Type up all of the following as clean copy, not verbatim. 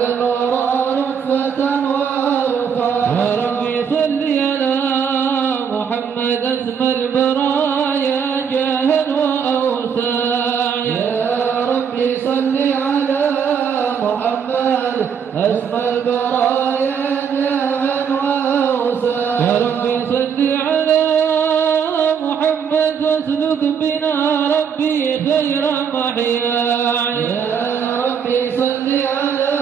الورى رتبة وارفع. يا ربي صل على محمد اسم البرايا جاها وأوساع. يا ربي صل على محمد اسم البرايا جاها وأوساع. يا ربي صل على محمد واسلك بنا ربي خير محيا. يا ربي صل على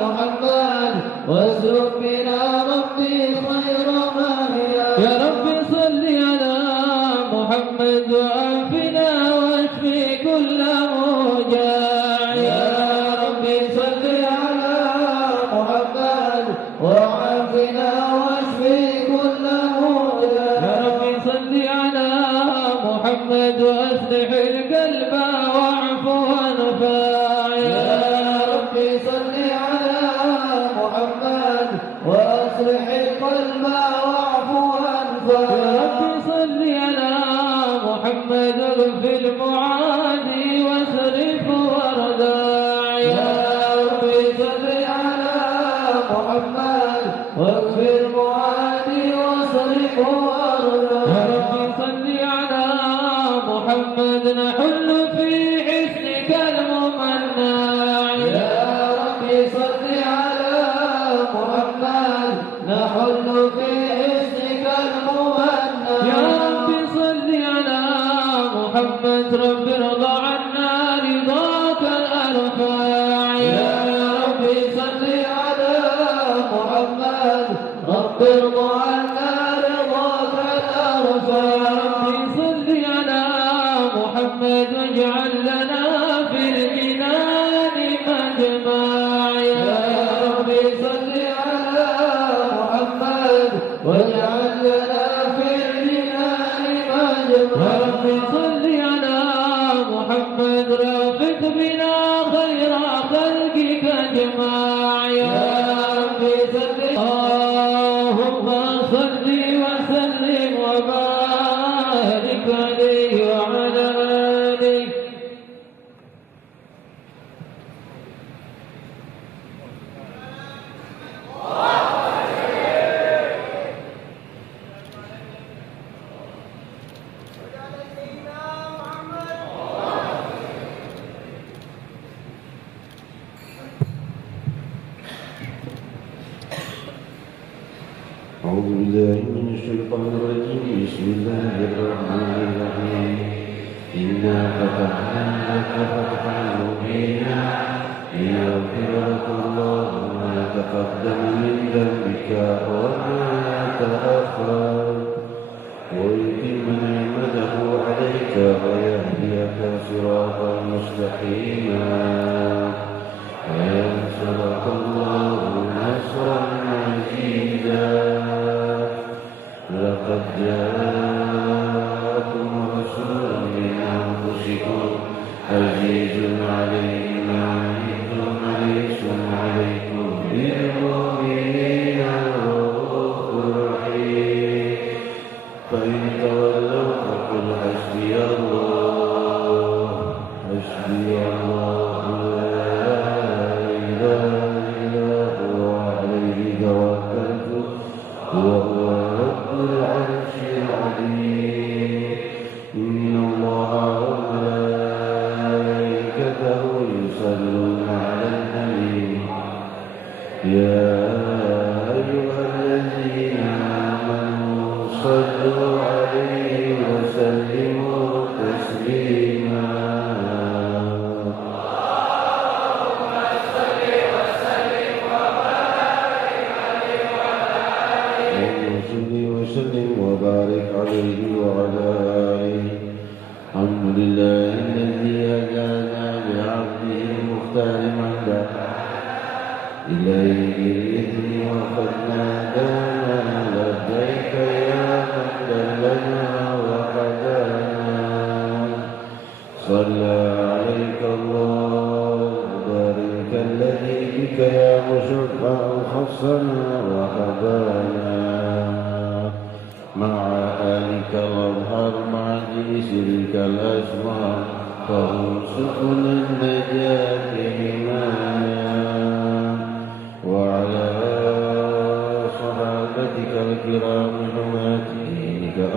محمد واسلك بنا ربي خير محيا. يا ربي صل على محمد وعافنا واشفي كل موجاع. يا ربي صل على محمد وعافنا واشفي كل موجع. يا ربي صل على محمد واصلح القلب واعف وانفاع. يا ربي صل على محمد واصلح القلب واعف وانفع. يا ربي صل على محمد واغفر معادي واصرف ورداع. يا ربي صل على محمد واغفر معادي واصرف وارضى. يا ربي صل على محمد نحل في حسنك الممنع. يا ربي صل على محمد نحل في حسنك الممنع. يا ربي صل على محمد رب ارضى عنا رضاك الأرفع. يا ربي صل على محمد رب ارضى عنا رضاك الأرفع. يا ربي صل على محمد واجعل لنا في الجنان مجمع. يا ربي صل على محمد واجعل لنا في الجنان مجمع. يا ربي صل على محمد رافق بنا خير خلقك اجمع. يا ربي صل اللهم صل وسلم وبارك عليه وعلى آله. أعوذ بالله من الشيطان الرجيم. بسم الله الرحمن الرحيم. إنا فتحنا لك فتحا مبينا ليغفر لك الله ما تقدم من ذنبك وما تأخر ويتم نعمته عليك ويهديك صراطا مستقيما وينصرك الله نصرا عزيزا. لقد جاءكم رسول من أنفسكم عزيز عليه ما عنتم حريص عليكم بالمؤمنين رؤوف رحيم. فإن تولوا فقل حسبي الله حسبي الله لا إله إلا هو عليه توكلت وهو رب العرش العظيم. إن الله وملائكته يصلون على النبي يا أيها الذين آمنوا صلوا عليه وسلموا تسليما. وسلم وبارك عليه وعلى آله. الحمد لله الذي هدانا بعبده المختار من دعا إليه بالإذن وقد نادانا لبيك يا من دلنا وهدانا. صلى عليك الله وبارك الذي بك يا مشفع خصنا وهدانا مع آلك الأظهر مع جسرك الأسمار فهم سكن النجاة حمايا.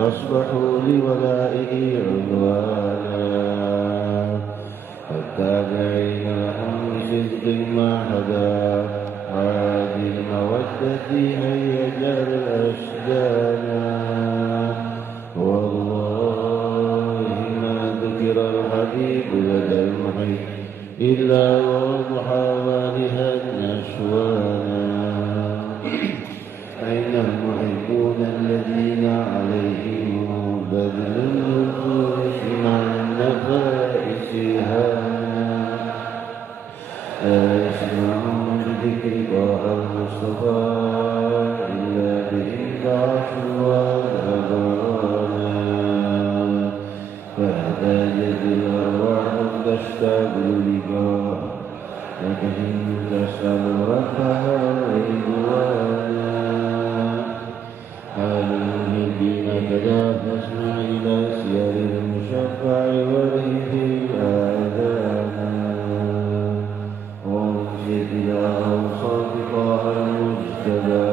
فأصبحوا لولائه عدوانا التابعين لهم بصدق ما حدا هذه المودة هيج الأشجانا والله ما ذكر الحبيب لدى المحيط إلا وضحى والها النشوانا أين المحبون الذين عليهم بذل النفوس مع النفائس هانا لا يسمعون بذكر طه المصطفى إلا بهم ضعف وأبانا فاحتاجت الأرواح تشتاق لقاء وتهن تسأل ربها رضوانا حال المهدين كذا فاسمع إلى سير المشفع وريه الآذانا وانشد إلى أوصاف طه المجتبى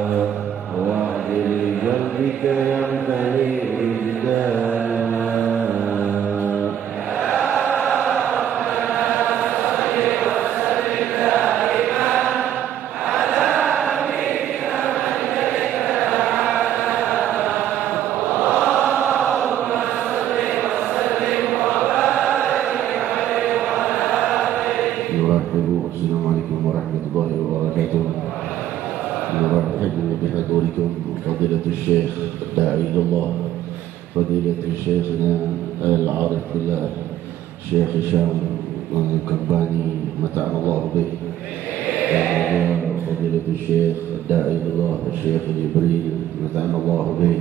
واعدل لقلبك يمتلئ وجدانا السلام عليكم ورحمة الله وبركاته. نرحب بحضوركم فضيلة الشيخ الداعي إلى الله فضيلة شيخنا العارف بالله الشيخ هشام الكرباني متعنا الله به، فضيلة الشيخ الداعي إلى الله الشيخ جبريل متعنا الله به.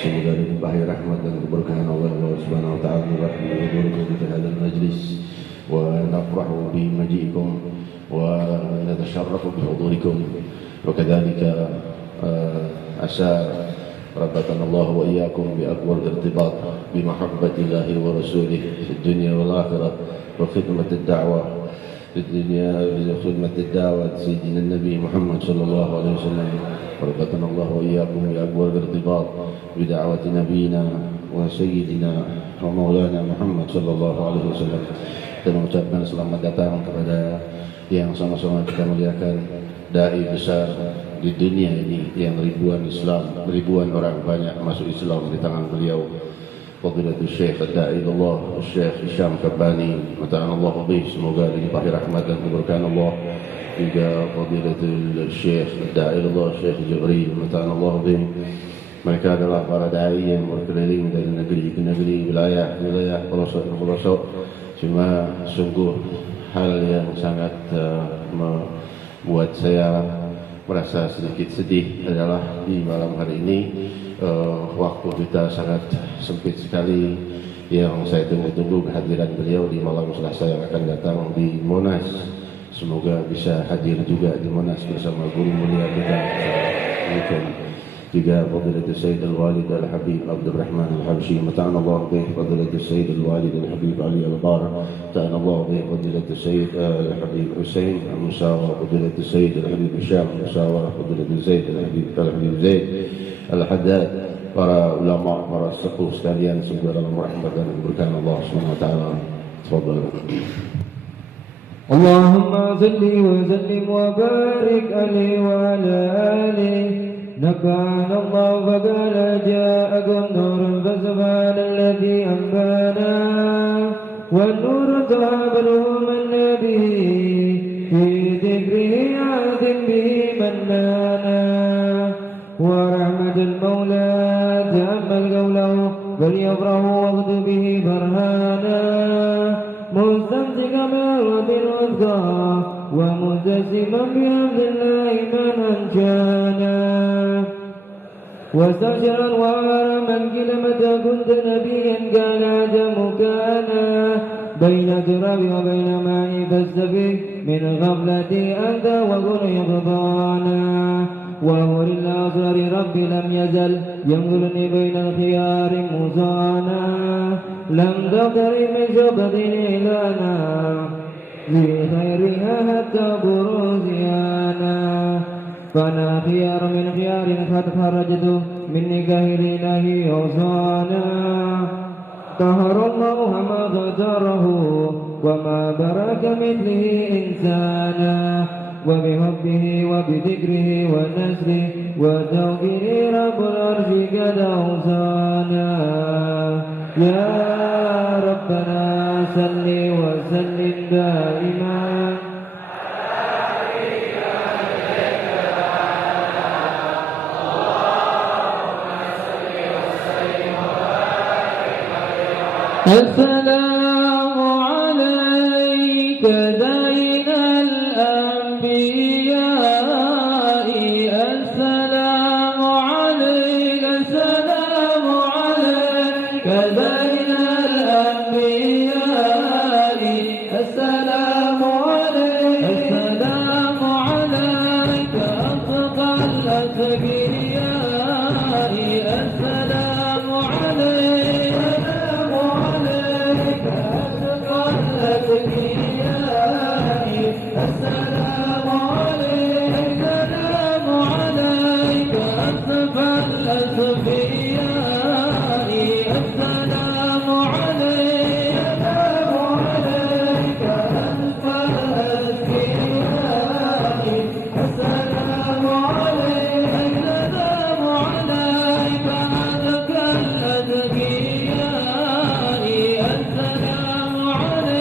Semoga dilimpahi rahmat dan keberkahan Allah Subhanahu wa taala menghadirikum di hadal majlis wa nafrahu bi maji'ikum wa natasharrafu bi hudurikum wa kadzalika asa ربطنا الله وإياكم بأكبر ارتباط بمحبة الله ورسوله في الدنيا والآخرة وخدمة الدعوة في الدنيا خدمة الدعوة سيدنا النبي محمد صلى الله عليه وسلم. ربطنا الله وإياكم بأكبر ارتباط بدعوة نبينا وسيدنا ومولانا محمد صلى الله عليه وسلم. Dan mengucapkan selamat datang kepada yang sama-sama kita muliakan dai besar di dunia ini yang ribuan orang banyak masuk Islam di tangan beliau, Fadilatul Syekh Ad-Da'i Allah Syekh Hisham Kabbani mata'anallahu bih. Semoga dilimpahi rahmat dan keberkahan Allah. Juga Fadilatul Syekh Ad-Da'i Allah Syekh Jibril mata'anallahu bih. Mereka adalah para dai yang berkeliling dari negeri ke negeri, wilayah pelosok. Cuma sungguh hal yang sangat membuat saya merasa sedikit sedih adalah di malam hari ini waktu kita sangat sempit sekali. Yang saya tunggu-tunggu kehadiran beliau di malam Selasa yang akan datang di Monas. Semoga bisa hadir juga di Monas bersama guru mulia kita. Juga Fadilatul Sayyid Al-Walid Al-Habib Abdul Rahman Al-Habsyi mata'ana Allah bih. Fadilatul Sayyid Al-Walid Al-Habib Ali Al-Qar mata'ana Allah bih. Fadilatul Sayyid Al-Habib Hussein Al-Musawa. Fadilatul Sayyid Al-Habib Hisham Al-Musawa. Fadilatul Sayyid Al-Habib Zaid Al-Haddad. Para ulama, para sepuh sekalian, semoga dalam rahmat dan keberkahan Allah Subhanahu wa taala. Tafadhal. Allahumma salli wa sallim wa barik alaihi wa ala alihi. نكان الله فقال جاءكم نور فسبحان الذي أنبانا والنور تابله من به في ذكره عاذب به منانا ورحمة المولى تأمل قوله فليفرح وقت به فرهانا مستمسكا برب الوثقى ومتسما بحمد الله من أنشانا واستبشرا وارما كلا متى كنت نبيا كان عدمك انا بين ترابي وبين ماء فاستفيق من غفلتي انت وكن يقضانا وهو للاسرار ربي لم يزل ينقلني بين الخيار مصانا لم تقترب من شبط إلانا في خيرها حتى بروزيانا فأنا خيار من خيار قد خرجت من نكاه الإله أوصانا قهر الله ما غدره وما برك مثله إنسانا وبحبه وبذكره ونسره وتوكيله رب العرش قد أوصانا يا ربنا صل وسلم دائما السلام عليك زين الأنبياء السلام عليك السلام عليك زين الأنبياء السلام عليك السلام عليك أصدق الأتقياء السلام عليك السلام عليك السلام عليك أسف الأسفياء السلام عليك أسف الأسفياء السلام عليك السلام عليك أزكى الأزكياء السلام عليك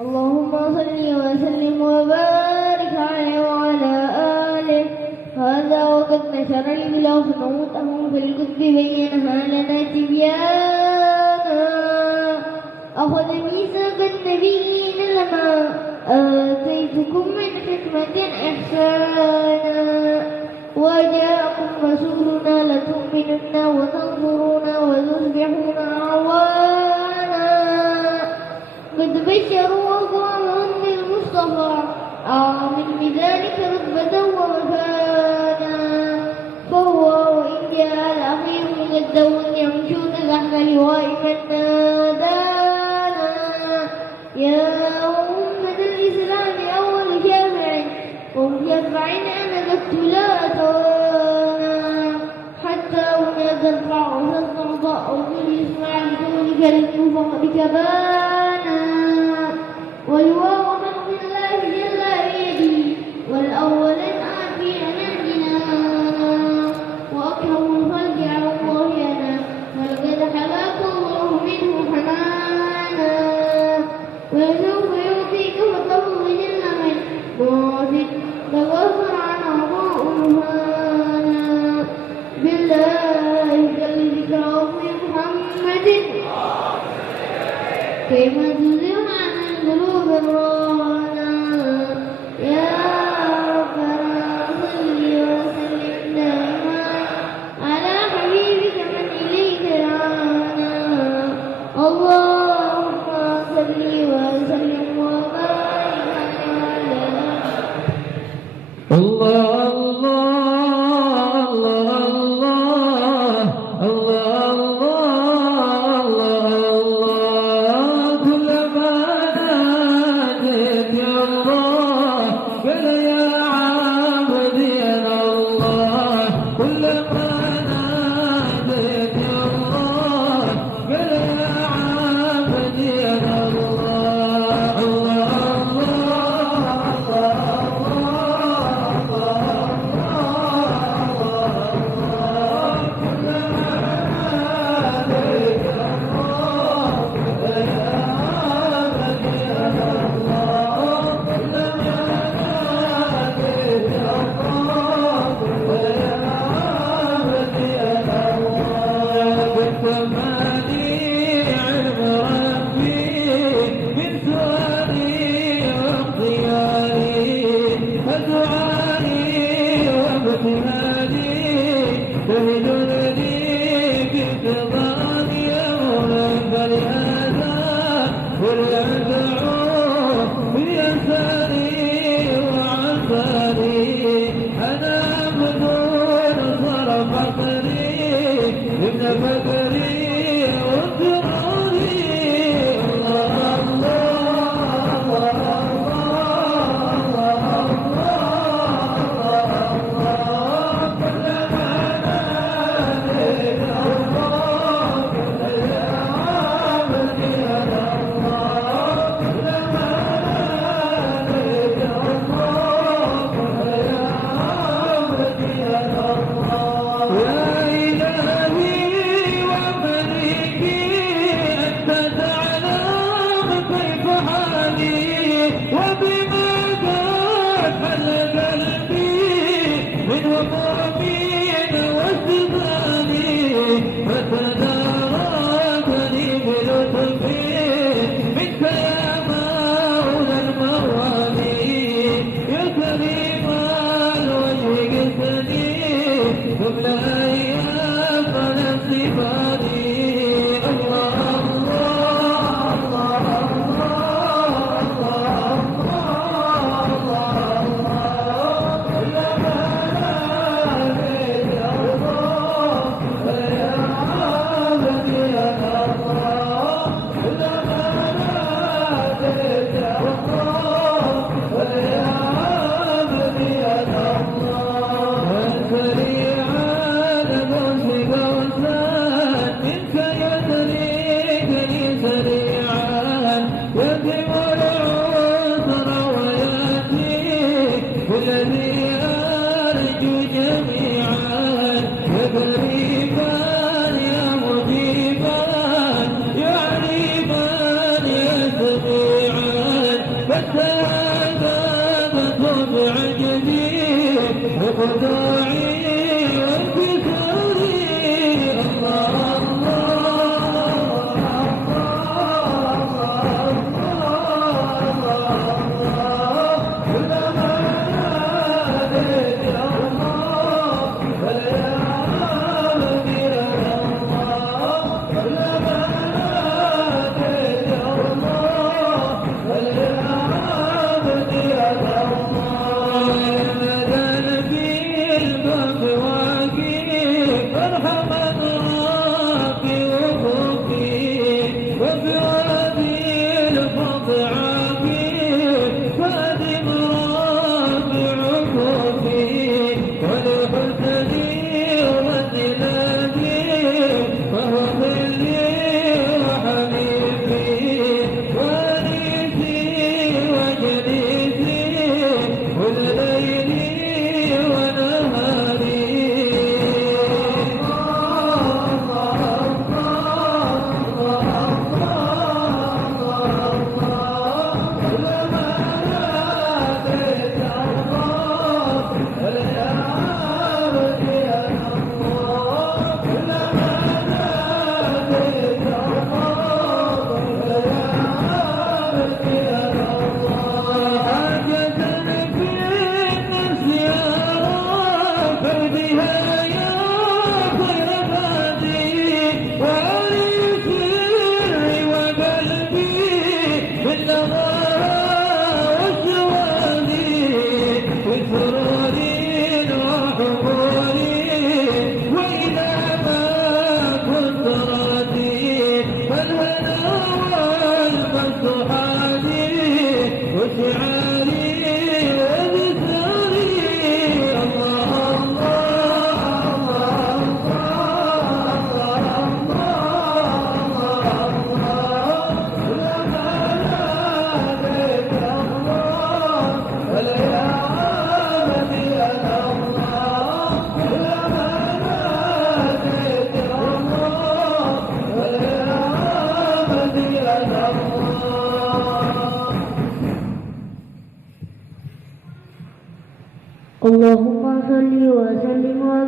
اللهم صل وسلم وبارك عليه وعلى آله. هذا وقد نشر الإله نوته في الكتب بينها لنا تبيانا. أخذ ميثاق النبيين لما آتيتكم من حكمة إحسانا. وجاءكم رسولنا لتؤمنن وتنصرون وتصبحون عوانا. قد بشروا أقواما بالمصطفى أعظم بذلك رتبة ومكانا. فهو لواء من نادانا يا أمة الإسلام أول جامع ومجمع أنا قد لا توانا حتى هناك الرعب الضرباء وكل يسمع لدونك للنفق بكبانا ولواء حق الله جل بيدي والأول الآخر نادنا وأكرم الخلق على الله أنا ولقد حباك الله منه حنانا وسوف يعطيك فضله جل من موت تغفر عن أعضاء نهانا بالله جل ذكره محمد كيف تزيح عن القلوب الرانا يا ربنا صل وسلم دائما على حبيبك من إليك دعانا اللهم صل وسلم وبارك على الله الله الله الله الله الله كلما ناديت يا الله قل يا عبدي أنا الله كلما ناديت يا الله قل يا عبدي أنا الله الله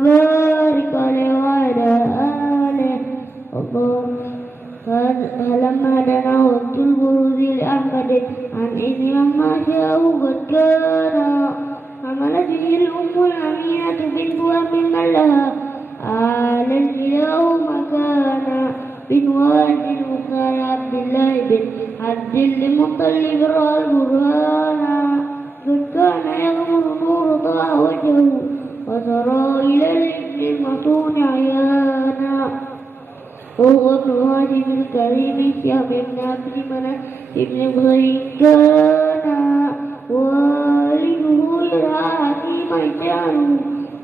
وبارك عليه وعلى آله. اللهم فلما دنا وقت البروز لأحمد عن إذن ما شاء قد كان حملت به الأم الأمينة بنت أم لها آل الإله مكانا بن والد مختار عبد الله بن عبد المطلب رأى البرهانا قد كان يغمر نور طه وجهه وترى إلى الابن المطون عيانا وهو ابن هاشم الكريم الشهم بن عبد مناف بن ابراهيم كان والده يرعى حكيما شانه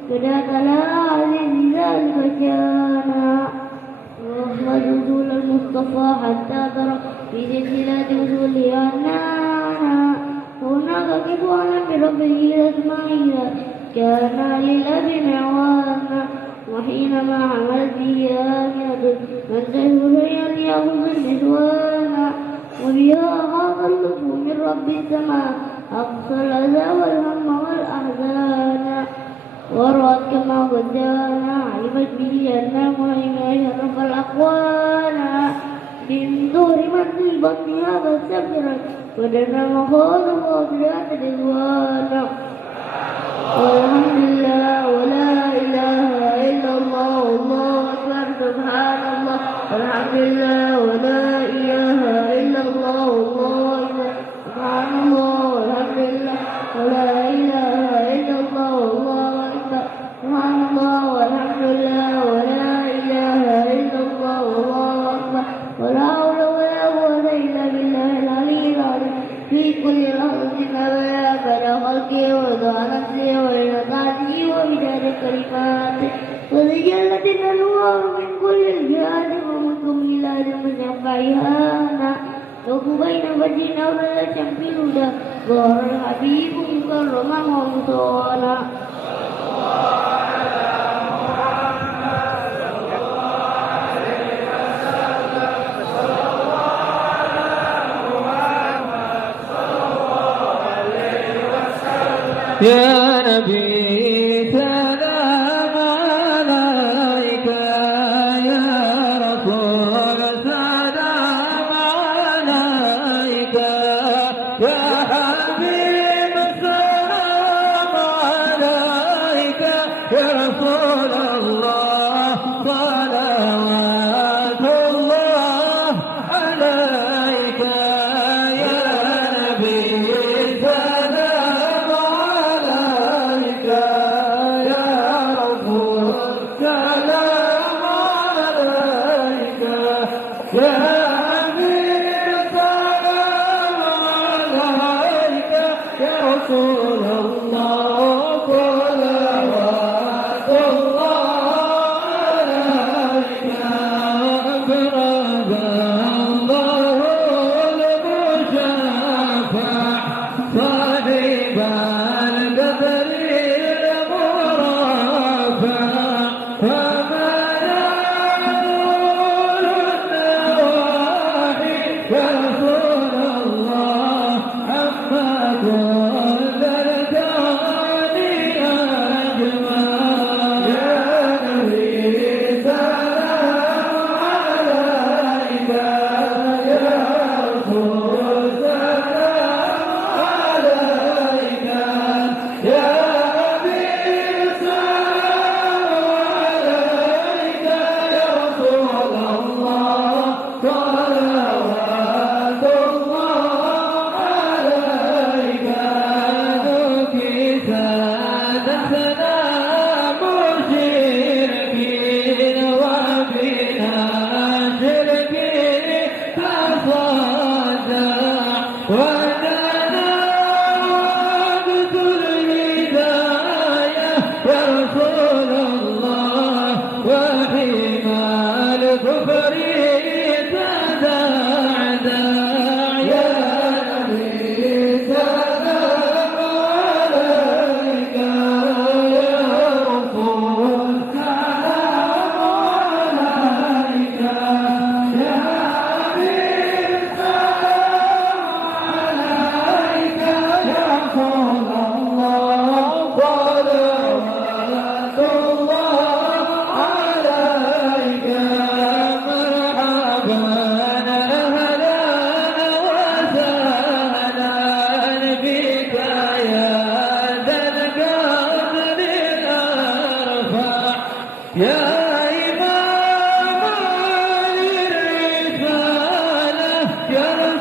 كذا تلا عزيز ذلك شانا واحمد رسول المصطفى حتى ترى في سلسلة رسوله أنانا هناك كفوانا بربه الأسماعيل كان للأب معوانا وحينما عملت به آمنة من تهل شيئا يأخذ النسوانا وبها هذا اللطف من رب السماء أقصى الأذى والهم والأحزان ورأت كما ودانا علمت به أن مهيمن يشرف الأقوال من دور من في بطنها فاستبشرت ودنا مخاض وأطلعت رضوانا والحمد لله ولا إله إلا الله والله أكبر سبحان الله والحمد لله ولا إله إلا الله والله أكبر سبحان الله والحمد لله ولا إله إلا الله والله أكبر سبحان الله والحمد لله ولا إله إلا الله والله أكبر ولا حول ولا قوة إلا بالله العلي العظيم في كل لحظة أبدا فلا خلقي ودعا نفسي وإلى طاعته وبدار كلماته وتجلت الأنوار من كل الجهات ومنكم إلى المشفعها لو بين وجهنا ولا شمس الهدى ظهر الحبيب مكرما ومصانا يا نبي سلام عليك يا رسول سلام عليك يا حبيب سلام عليك يا رسول الله صلوات الله عليك يا نبي رسول الله صلوات الله عليك أبرز الله المشفع صاحب القدر المرفع فما يقول النوى حاشاك يا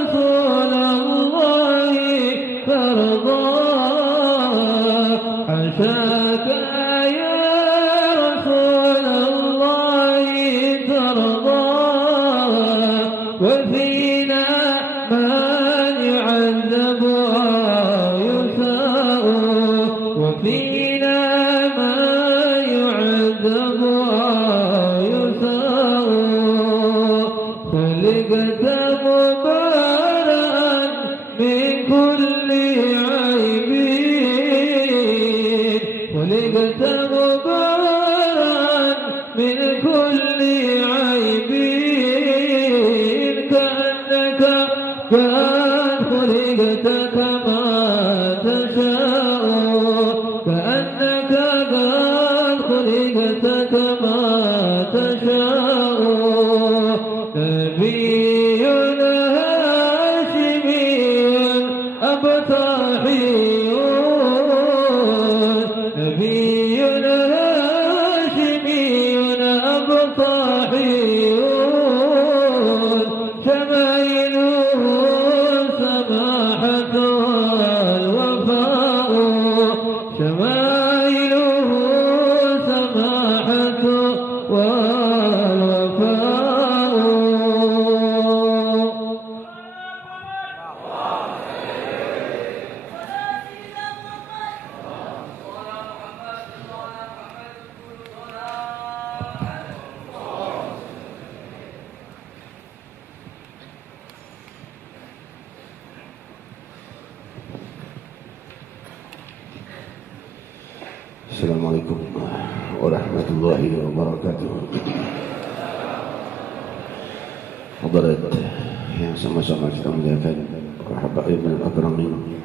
رسول الله أتاك يا رسول الله ترضى وفينا من يعذب ويساء وفينا من يعذب ويساء خلقت مبرأ من كل عيب خلقت مبرأ من كل عيب كأنك قد خلقت كما تشاء كأنك قد خلقت كما تشاء نبينا هاشمي أبطحي نبينا هاشمي أبطحي شمائله سماحة والوفاء شمائله سماحة والوفاء Assalamualaikum warahmatullahi wabarakatuh. Hadirat yang sama-sama kita muliakan, Habaib al-Akramin,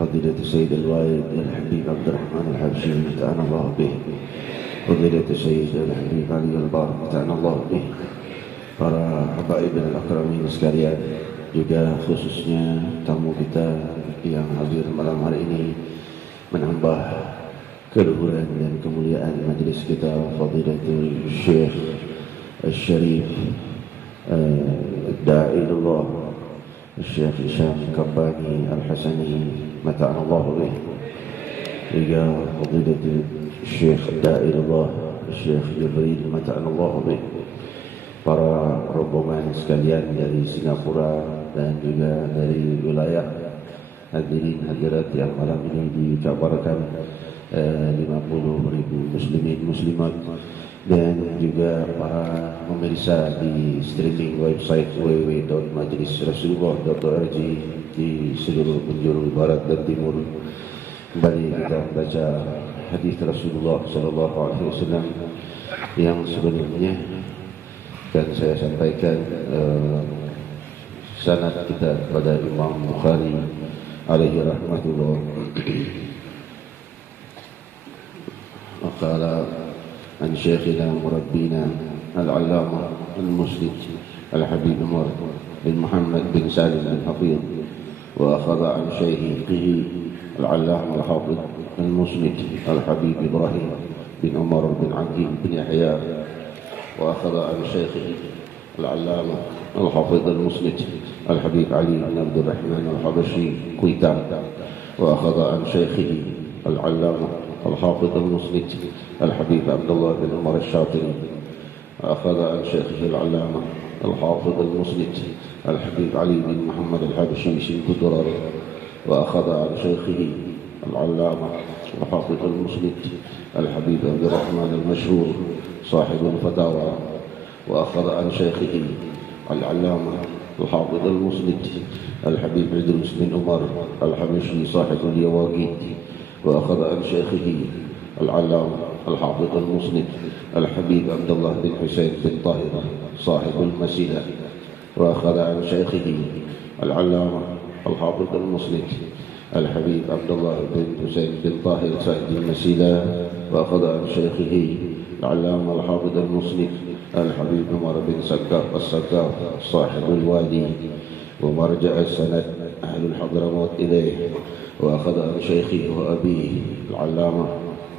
Fadilat Sayyid Al-Walid Al-Habib Abdurrahman Al-Habsyi ta'ala Allah bih, Fadilat Sayyid Al-Habib Ali Al-Bar ta'ala Allah bih, para Habaib al-Akramin sekalian, juga khususnya tamu kita yang hadir malam hari ini menambah keluhuran dan kemuliaan majlis kita, Fadilatul Syekh Al-Syarif Da'ilullah Syekh Hisham Kabbani Al-Hasani mata'an Allah bih, juga Fadilatul Syekh Da'ilullah Syekh Jibril mata'an Allah bih, para rombongan sekalian dari Singapura dan juga dari wilayah hadirin hadirat yang malam ini dikabarkan 50.000 muslimin muslimat, dan juga para pemirsa di streaming website www.majlisrasulullah.org di seluruh penjuru barat dan timur. Kembali kita baca hadis Rasulullah SAW yang sebelumnya, dan saya sampaikan sanad kita kepada Imam Bukhari alaihi rahmatullah. وقال عن شيخنا مربينا العلامة المسلم الحبيب عمر بن محمد بن سالم بن حفيظ، وأخذ عن شيخه العلامة الحافظ المسند الحبيب إبراهيم بن عمر بن عقيل بن يحيى، وأخذ عن شيخه العلامة الحافظ المسند الحبيب علي بن عبد الرحمن الحبشي كويتان، وأخذ عن شيخه العلامة الحافظ المسند الحبيب عبد الله بن عمر الشاطري، وأخذ عن شيخه العلامة الحافظ المسند الحبيب علي بن محمد الحبشي سنكدرر، وأخذ عن شيخه العلامة الحافظ المسند الحبيب عبد الرحمن المشهور صاحب الفتاوى، وأخذ عن شيخه العلامة الحافظ المسند الحبيب عدروس بن عمر الحبشي صاحب اليواقيت، وأخذ عن شيخه العلامة الحافظ المسند الحبيب عبد الله بن حسين بن طاهر صاحب المسيلة، وأخذ عن شيخه العلامة الحافظ المسند الحبيب عبد الله بن حسين بن طاهر صاحب المسيلة، وأخذ عن شيخه العلامة الحافظ المسند الحبيب عمر بن سكاف السكاف صاحب الوادي، ومرجع السند أهل الحضرموت إليه، وأخذ عن شيخه وأبيه العلامة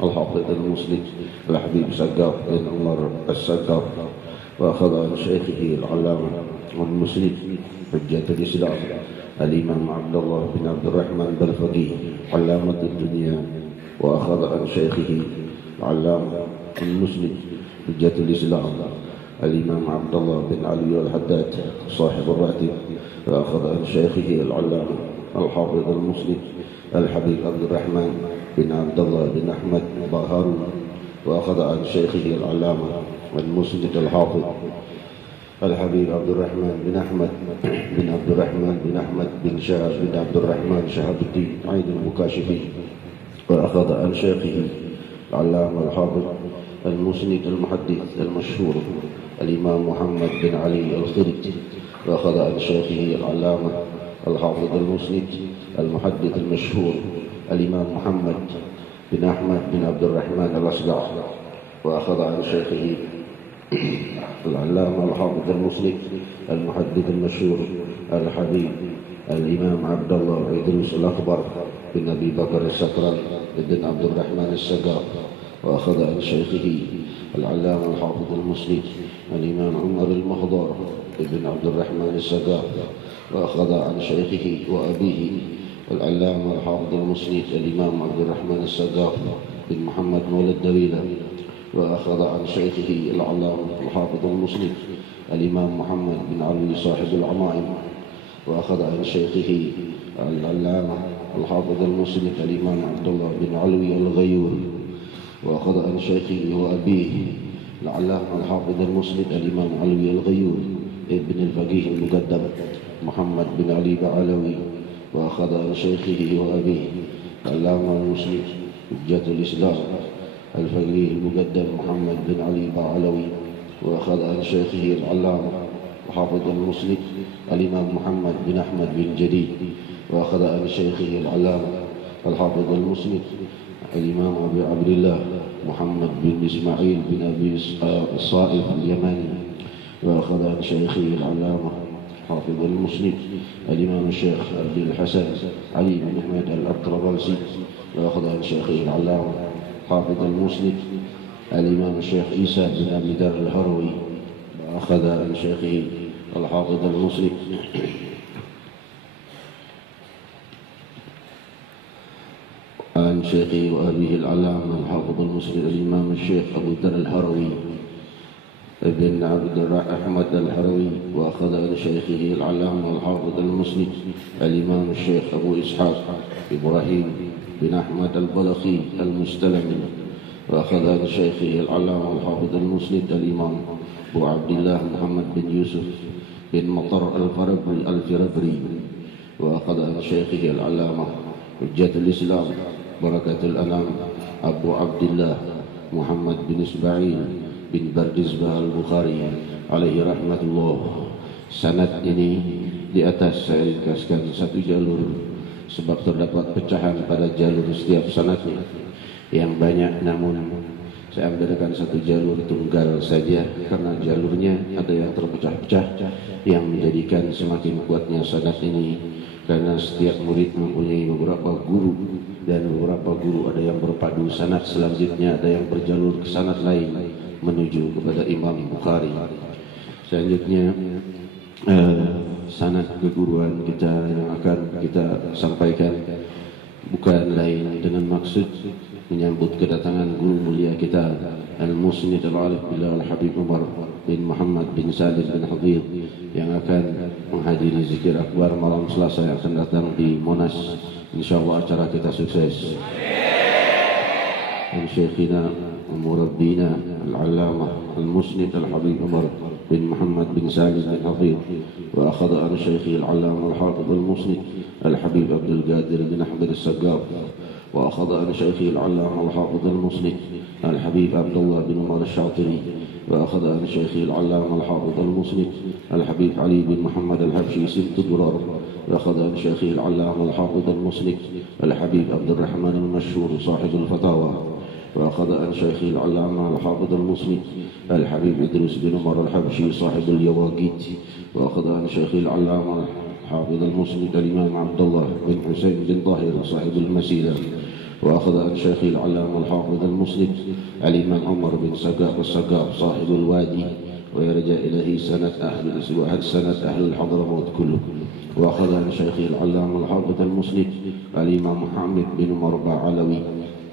الحافظ المسند الحبيب سقاف بن عمر السقاف، وأخذ عن شيخه العلامة المسند حجة الإسلام الإمام عبد الله بن عبد الرحمن بالفقيه علامة الدنيا وأخذ عن شيخه العلامة المسند حجة الإسلام الإمام عبد الله بن علي الحداد صاحب الراتب، وأخذ عن شيخه العلامة الحافظ المسند الحبيب عبد الرحمن بن عبد الله بن أحمد هارون، وأخذ عن شيخه العلامة المسند الحافظ الحبيب عبد الرحمن بن أحمد بن عبد الرحمن بن أحمد بن شهاب بن عبد الرحمن شهاب الدين عين المكاشفي، وأخذ عن شيخه العلامة الحافظ المسند المحدث المشهور الإمام محمد بن علي الخرج، وأخذ عن شيخه العلامة الحافظ المسند المحدث المشهور الإمام محمد بن أحمد بن عبد الرحمن الأصلع، وأخذ عن شيخه العلامة الحافظ المسند المحدث المشهور الحبيب الإمام عبد الله إدريس الأكبر بن أبي بكر السكران بن عبد الرحمن السقاف، وأخذ عن شيخه العلامة الحافظ المسند الإمام عمر المخضر بن عبد الرحمن السقاف، وأخذ عن شيخه وأبيه العلامة الحافظ المسند الإمام عبد الرحمن السقاف بن محمد مولى الدويلة، وأخذ عن شيخه العلامة الحافظ المسند الإمام محمد بن علي صاحب العمائم، وأخذ عن شيخه العلامة الحافظ المسند الإمام عبد الله بن علوي الغيور، وأخذ عن شيخه وأبيه العلامة الحافظ المسند الإمام علوي الغيور ابن الفقيه المقدم محمد بن علي بعلوي، وأخذ عن شيخه وأبيه العلامة المسند حجة الإسلام الفقيه المقدم محمد بن علي بعلوي، وأخذ عن شيخه العلامة الحافظ المسند الإمام محمد بن أحمد بن جديد، وأخذ عن شيخه العلامة الحافظ المسند الإمام أبي عبد الله محمد بن إسماعيل بن أبي الصائف اليماني، وأخذ عن شيخه العلامة حافظ المسند الإمام الشيخ عبد الحسن علي بن أحمد الأطرابلسي، وأخذ عن شيخه العلامة حافظ المسند الإمام الشيخ عيسى بن أبي ذر الهروي، وأخذ عن شيخه الحافظ المسند عن شيخه وأبيه العلامة الحافظ المسند الإمام الشيخ أبو ذر الهروي ابن عبد أحمد الهروي، وأخذ عن شيخه العلامة الحافظ المسند الإمام الشيخ أبو إسحاق إبراهيم بن أحمد البلخي المستلمي، وأخذ عن شيخه العلامة الحافظ المسند الإمام أبو عبد الله محمد بن يوسف بن مطر الفربري، وأخذ عن شيخه العلامة حجة الإسلام بركة الأنام أبو عبد الله محمد بن إسماعيل bin Bardizbah Al-Bukhari alaihi rahmatullah. Sanad ini di atas saya ringkaskan satu jalur sebab terdapat pecahan pada jalur setiap sanadnya yang banyak, namun saya ambilkan satu jalur tunggal saja karena jalurnya ada yang terpecah-pecah yang menjadikan semakin kuatnya sanad ini, karena setiap murid mempunyai beberapa guru dan beberapa guru ada yang berpadu sanad, selanjutnya ada yang berjalur ke sanad lain menuju kepada Imam Bukhari. Selanjutnya sanad keguruan kita yang akan kita sampaikan bukan lain dengan maksud menyambut kedatangan guru mulia kita Al-Musnid Al-Alif Billah Al-Habib Umar bin Muhammad bin Salim bin Hadir yang akan menghadiri zikir akbar malam Selasa yang akan datang di Monas. InsyaAllah acara kita sukses. Syekhina Murabbina Al-Allamah Al-Musnid Al-Habib Umar bin Muhammad bin Salim bin Hadir, wa akhadha an Syekhi Al-Allamah Al-Hafidh Al-Musnid Al-Habib Abdul Qadir bin Ahmad Al-Saggaf, wa akhadha an Syekhi Al-Allamah Al-Hafidh Al-Musnid Al-Habib Abdullah bin Umar Al-Syatiri, wa akhadha an Syekhi Al-Allamah Al-Hafidh Al-Musnid Al-Habib Ali bin Muhammad Al-Habshi Sibt Durar, وأخذ عن شيخه العلامة الحافظ المسند الحبيب عبد الرحمن المشهور صاحب الفتاوى، وأخذ عن شيخه العلامة الحافظ المسند الحبيب إدريس بن عمر الحبشي صاحب اليواقيت، وأخذ عن شيخه العلامة الحافظ المسند الإمام عبد الله بن حسين بن طاهر صاحب المسيلة، وأخذ عن شيخه العلامة الحافظ المسند الإمام عمر بن سقاف السقاف صاحب الوادي، ويرجع إليه سنة أهل الحضرموت كله. وأخذ عن شيخه العلامة الحافظ المسند الإمام محمد بن مربع علوي،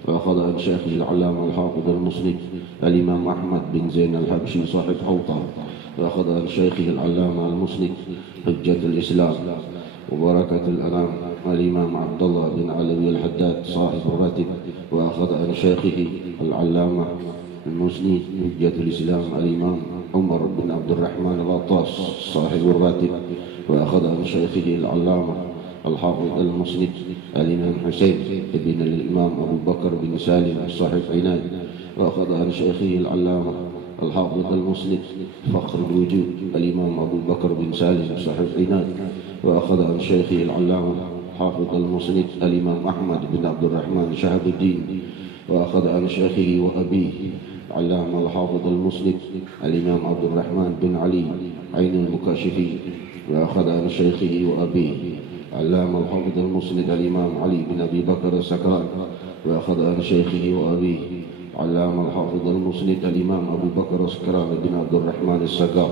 وأخذ عن شيخه العلامة الحافظ المسند الإمام أحمد بن زين الحبشي صاحب حوطة. وأخذ عن شيخه العلامة المسند حجة الإسلام وبركة الأنام الإمام عبد الله بن علوي الحداد صاحب الراتب. وأخذ عن شيخه العلامة المسند حجة الإسلام الإمام عمر بن عبد الرحمن العطاس صاحب الراتب. وأخذ عن شيخه العلامة الحافظ المسند الإمام حسين بن الإمام أبو بكر بن سالم صاحب عناد. وأخذ عن شيخه العلامة الحافظ المسند فخر الوجود الإمام أبو بكر بن سالم صاحب عناد. وأخذ عن شيخه العلامة حافظ المسند الإمام أحمد بن عبد الرحمن شهاب الدين. وأخذ عن شيخه وأبيه العلامة الحافظ المسند الإمام عبد الرحمن بن علي عين المكاشفي. وأخذ عن شيخه وأبيه علامة الحافظ المسند الإمام علي بن أبي بكر السكران. وأخذ عن شيخه وأبيه علامة الحافظ المسند الإمام أبو بكر السكران بن عبد الرحمن السقاف.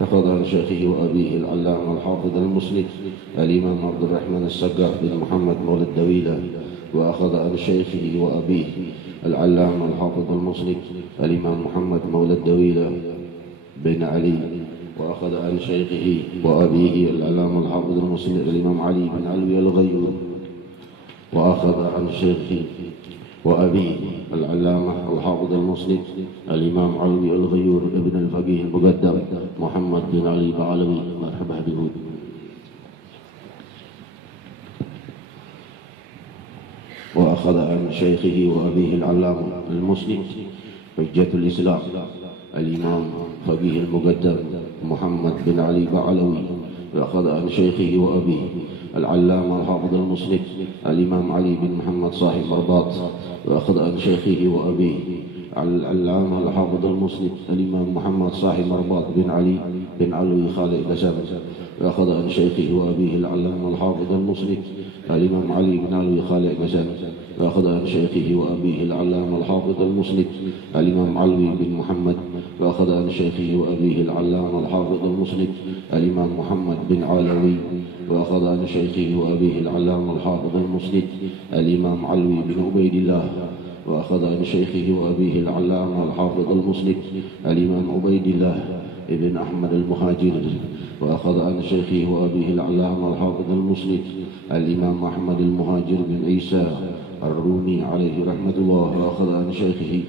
أخذ عن شيخه وأبيه العلامة الحافظ المسند الإمام عبد الرحمن السقاف بن محمد مولى الدويلة. وأخذ عن شيخه وأبيه العلامة الحافظ المسند الإمام محمد مولى الدويلة بن علي. وأخذ عن شيخه وأبيه العلامة الحافظ المسند الإمام علي بن علوي الغيور. وأخذ عن شيخه وأبيه العلامة الحافظ المسند الإمام علوي الغيور ابن الفقيه المقدم محمد بن علي بعلوي. مرحبا بكم. وأخذ عن شيخه وأبيه العلامة المسند حجة الإسلام الإمام فقيه المقدم محمد بن علي بعلوي. وأخذ عن شيخه وأبيه العلامة الحافظ المسند الإمام علي بن محمد صاحب مرباط. وأخذ عن شيخه وأبيه العلامة الحافظ المسند الإمام محمد صاحب مرباط بن علي بن علوي خالد قسم. وأخذ عن شيخه وأبيه العلامة الحافظ المسند الإمام علي بن علوي خالد قسم. وأخذ عن شيخه وأبيه العلامة الحافظ المسند الإمام علوي بن محمد. وأخذ عن شيخه وأبيه العلامة الحافظ المسند الإمام محمد بن علوي. وأخذ عن شيخه وأبيه العلامة الحافظ المسند الإمام علوي بن عبيد الله. وأخذ عن شيخه وأبيه العلامة الحافظ المسند الإمام عبيد الله ابن أحمد المهاجر. وأخذ عن شيخه وأبيه العلامة الحافظ المسند الإمام أحمد المهاجر بن عيسى الرومي عليه رحمة الله. وأخذ عن شيخه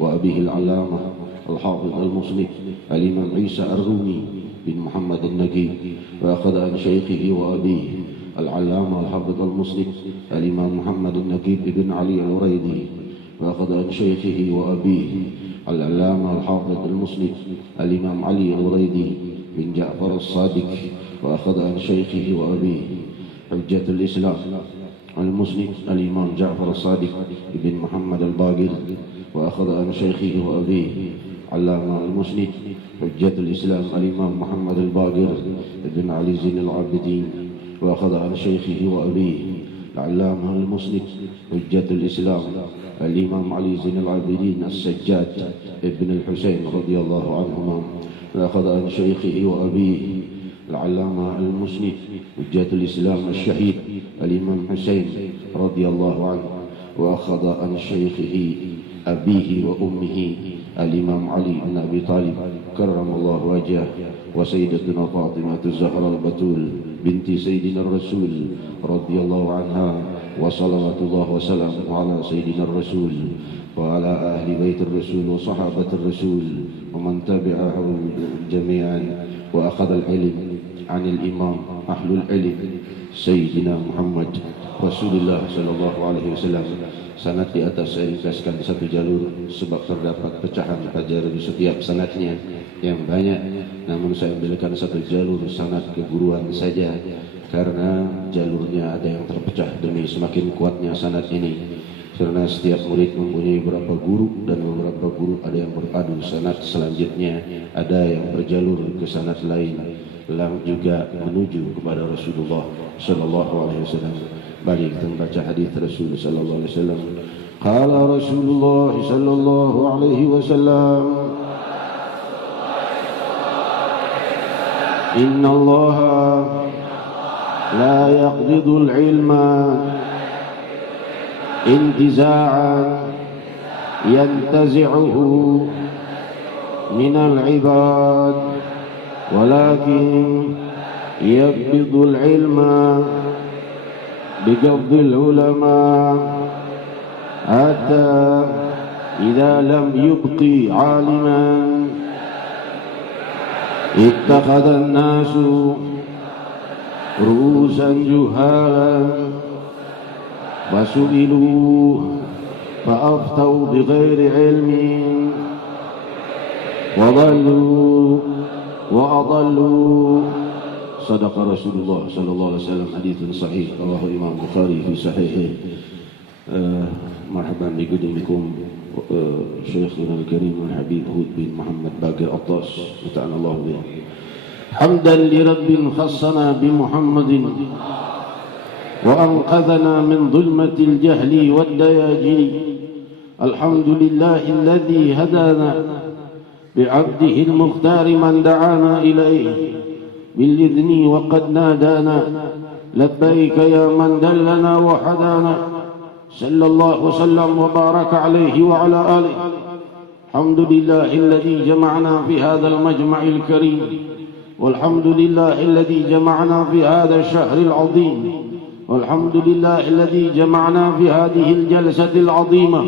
وأبيه العلامة الحافظ المسند الإمام عيسى الرومي بن محمد النقي. وأخذ عن شيخه وأبيه العلامة الحافظ المسند الإمام محمد النقيب بن علي الوريدي. وأخذ عن شيخه وأبيه العلامة الحافظ المسند الإمام علي الوريدي بن جعفر الصادق. وأخذ عن شيخه وأبيه حجة الإسلام المسند الإمام جعفر الصادق بن محمد الباقر. وأخذ عن شيخه وأبيه علامة المسند حجة الإسلام الإمام محمد الباقر بن علي زين العابدين. وأخذ عن شيخه وأبيه العلامة المسند حجة الإسلام الإمام علي زين العابدين السجاد ابن الحسين رضي الله عنهما. وأخذ عن شيخه وأبيه العلامة المسند حجة الإسلام الشهيد الإمام حسين رضي الله عنه. وأخذ عن شيخه أبيه وأمه الإمام علي بن أبي طالب كرم الله وجهه وسيدتنا فاطمة الزهراء البتول بنت سيدنا الرسول رضي الله عنها. وصلوات الله وسلامه على سيدنا الرسول وعلى أهل بيت الرسول وصحابة الرسول ومن تبعهم جميعا. وأخذ العلم عن الإمام أهل العلم سيدنا محمد رسول الله صلى الله عليه وسلم. Sanad di atas saya ringkaskan satu jalur sebab terdapat pecahan fajar di setiap sanadnya yang banyak, namun saya ambilkan satu jalur sanad keguruan saja karena jalurnya ada yang terpecah demi semakin kuatnya sanad ini. Karena setiap murid mempunyai beberapa guru dan beberapa guru ada yang beradu sanad selanjutnya, ada yang berjalur ke sanad lain, lalu juga menuju kepada Rasulullah sallallahu alaihi wasallam. Mari kita membaca hadis Rasul sallallahu alaihi wasallam. Qala Rasulullah sallallahu alaihi wasallam, Inna Allah la yaqbidu al-ilma انتزاعا ينتزعه من العباد، ولكن يقبض العلم بقبض العلماء حتى إذا لم يبق عالما اتخذ الناس رؤوسا جهالا فسئلوا فأفتوا بغير علم وضلوا وأضلوا. صدق رسول الله صلى الله عليه وسلم. حديث صحيح رواه الإمام البخاري في صحيحه. مرحبا بكم شيخنا الكريم الحبيب هود بن محمد باقر الطاس متعنا الله به. حمدا لرب خصنا بمحمد وأنقذنا من ظلمة الجهل والدياجل. الحمد لله الذي هدانا بعبده المختار من دعانا إليه بالإذن وقد نادانا. لبيك يا من دلنا وحدانا. صلى الله وسلم وبارك عليه وعلى آله. الحمد لله الذي جمعنا في هذا المجمع الكريم، والحمد لله الذي جمعنا في هذا الشهر العظيم، والحمد لله الذي جمعنا في هذه الجلسة العظيمة.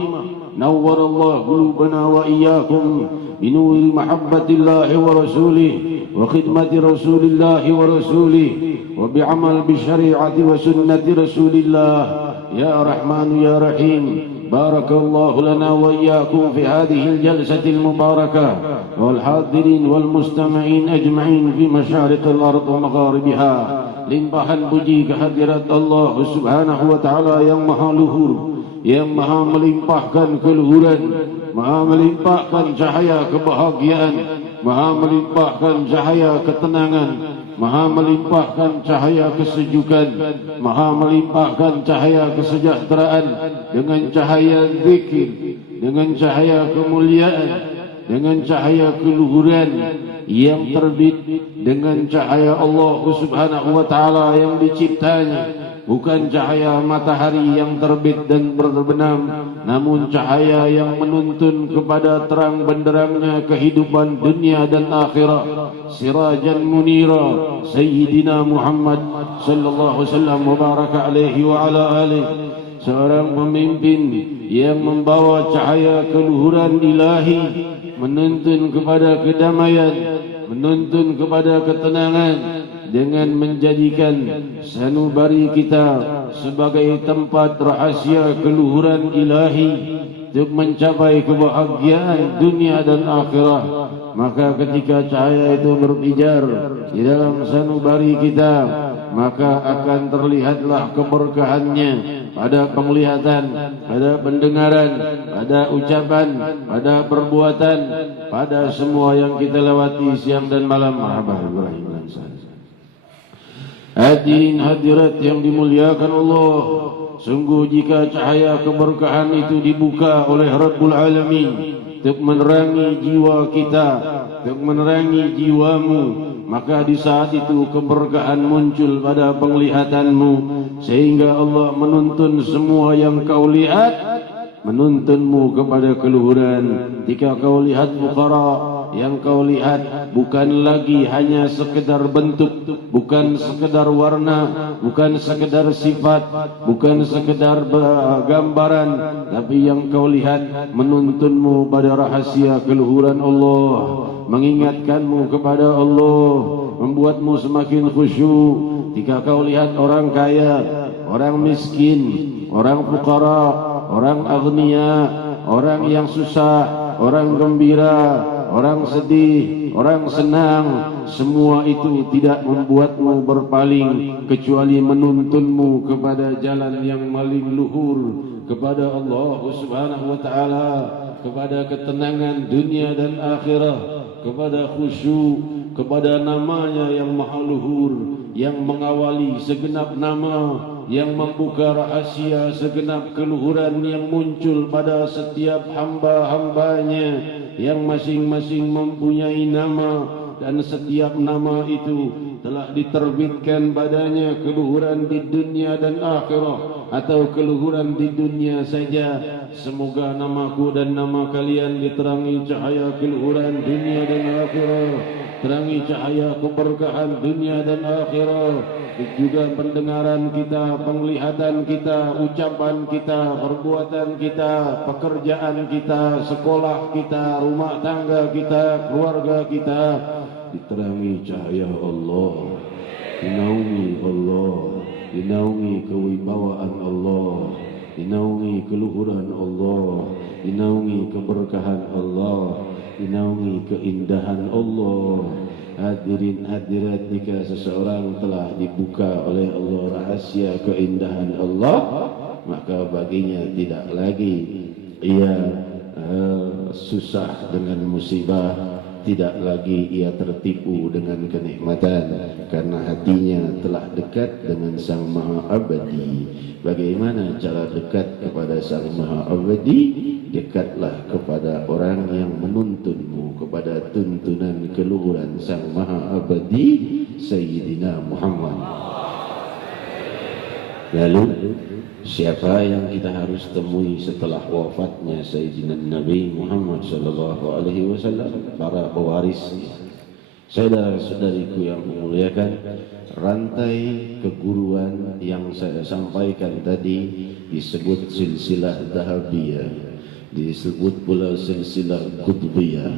نور الله قلوبنا وإياكم بنور محبة الله ورسوله وخدمة رسول الله ورسوله وبعمل بشريعة وسنة رسول الله. يا رحمن يا رحيم، بارك الله لنا وإياكم في هذه الجلسة المباركة والحاضرين والمستمعين أجمعين في مشارق الأرض ومغاربها. Limpahan puji kehadirat Allah Subhanahu wa taala yang maha luhur, yang maha melimpahkan keluhuran, maha melimpahkan cahaya kebahagiaan, maha melimpahkan cahaya ketenangan, maha melimpahkan cahaya kesejukan, maha melimpahkan cahaya kesejahteraan dengan cahaya zikir, dengan cahaya kemuliaan, dengan cahaya keluhuran yang terbit dengan cahaya Allah Subhanahu wa taala yang diciptanya, bukan cahaya matahari yang terbit dan berbenam, namun cahaya yang menuntun kepada terang benderangnya kehidupan dunia dan akhirat. Sirajan munira Sayyidina Muhammad sallallahu alaihi wasallam wa baraka alaihi wa ala alihi. Seorang pemimpin yang membawa cahaya keluhuran ilahi, menuntun kepada kedamaian, menuntun kepada ketenangan, dengan menjadikan sanubari kita sebagai tempat rahasia keluhuran ilahi untuk mencapai kebahagiaan dunia dan akhirat. Maka ketika cahaya itu berpijar di dalam sanubari kita, maka akan terlihatlah keberkahannya pada penglihatan, pada pendengaran, pada ucapan, pada perbuatan, pada semua yang kita lewati siang dan malam. Hadirin hadirat yang dimuliakan Allah, sungguh jika cahaya keberkahan itu dibuka oleh Rabbul Alamin untuk menerangi jiwa kita, untuk menerangi jiwamu, maka di saat itu keberkahan muncul pada penglihatanmu, sehingga Allah menuntun semua yang kau lihat, menuntunmu kepada keluhuran. Jika kau lihat fuqara, yang kau lihat bukan lagi hanya sekedar bentuk, bukan sekedar warna, bukan sekedar sifat, bukan sekedar gambaran, tapi yang kau lihat menuntunmu pada rahasia keluhuran Allah, mengingatkanmu kepada Allah, membuatmu semakin khusyuk. Jika kau lihat orang kaya, orang miskin, orang fuqara, orang agniya, orang yang susah, orang gembira, orang sedih, orang senang, semua itu tidak membuatmu berpaling, kecuali menuntunmu kepada jalan yang paling luhur, kepada Allah Subhanahu wa taala, kepada ketenangan dunia dan akhirat, kepada khusyuk, kepada namanya yang maha luhur, yang mengawali segenap nama, yang membuka rahasia segenap keluhuran yang muncul pada setiap hamba-hambanya, yang masing-masing mempunyai nama, dan setiap nama itu telah diterbitkan padanya keluhuran di dunia dan akhirat atau keluhuran di dunia saja. Semoga namaku dan nama kalian diterangi cahaya keluhuran dunia dan akhirat, terangi cahaya keberkahan dunia dan akhirat. Juga pendengaran kita, penglihatan kita, ucapan kita, perbuatan kita, pekerjaan kita, sekolah kita, rumah tangga kita, keluarga kita diterangi cahaya Allah, dinaungi Allah, dinaungi kewibawaan Allah, dinaungi keluhuran Allah, dinaungi keberkahan Allah, dinaungi keindahan Allah. Hadirin hadirat, jika seseorang telah dibuka oleh Allah rahasia keindahan Allah, maka baginya tidak lagi ia susah dengan musibah, tidak lagi ia tertipu dengan kenikmatan, karena hatinya telah dekat dengan Sang Maha Abadi. Bagaimana cara dekat kepada Sang Maha Abadi? Dekatlah kepada orang yang menuntunmu kepada tuntunan keluhuran Sang Maha Abadi, Sayyidina Muhammad. Lalu siapa yang kita harus temui setelah wafatnya Sayyidina Nabi Muhammad sallallahu alaihi wasallam? Para pewarisnya. Saudara-saudariku yang memuliakan, rantai keguruan yang saya sampaikan tadi disebut silsilah Dhahabiyah, disebut pula silsilah Qutbiyah,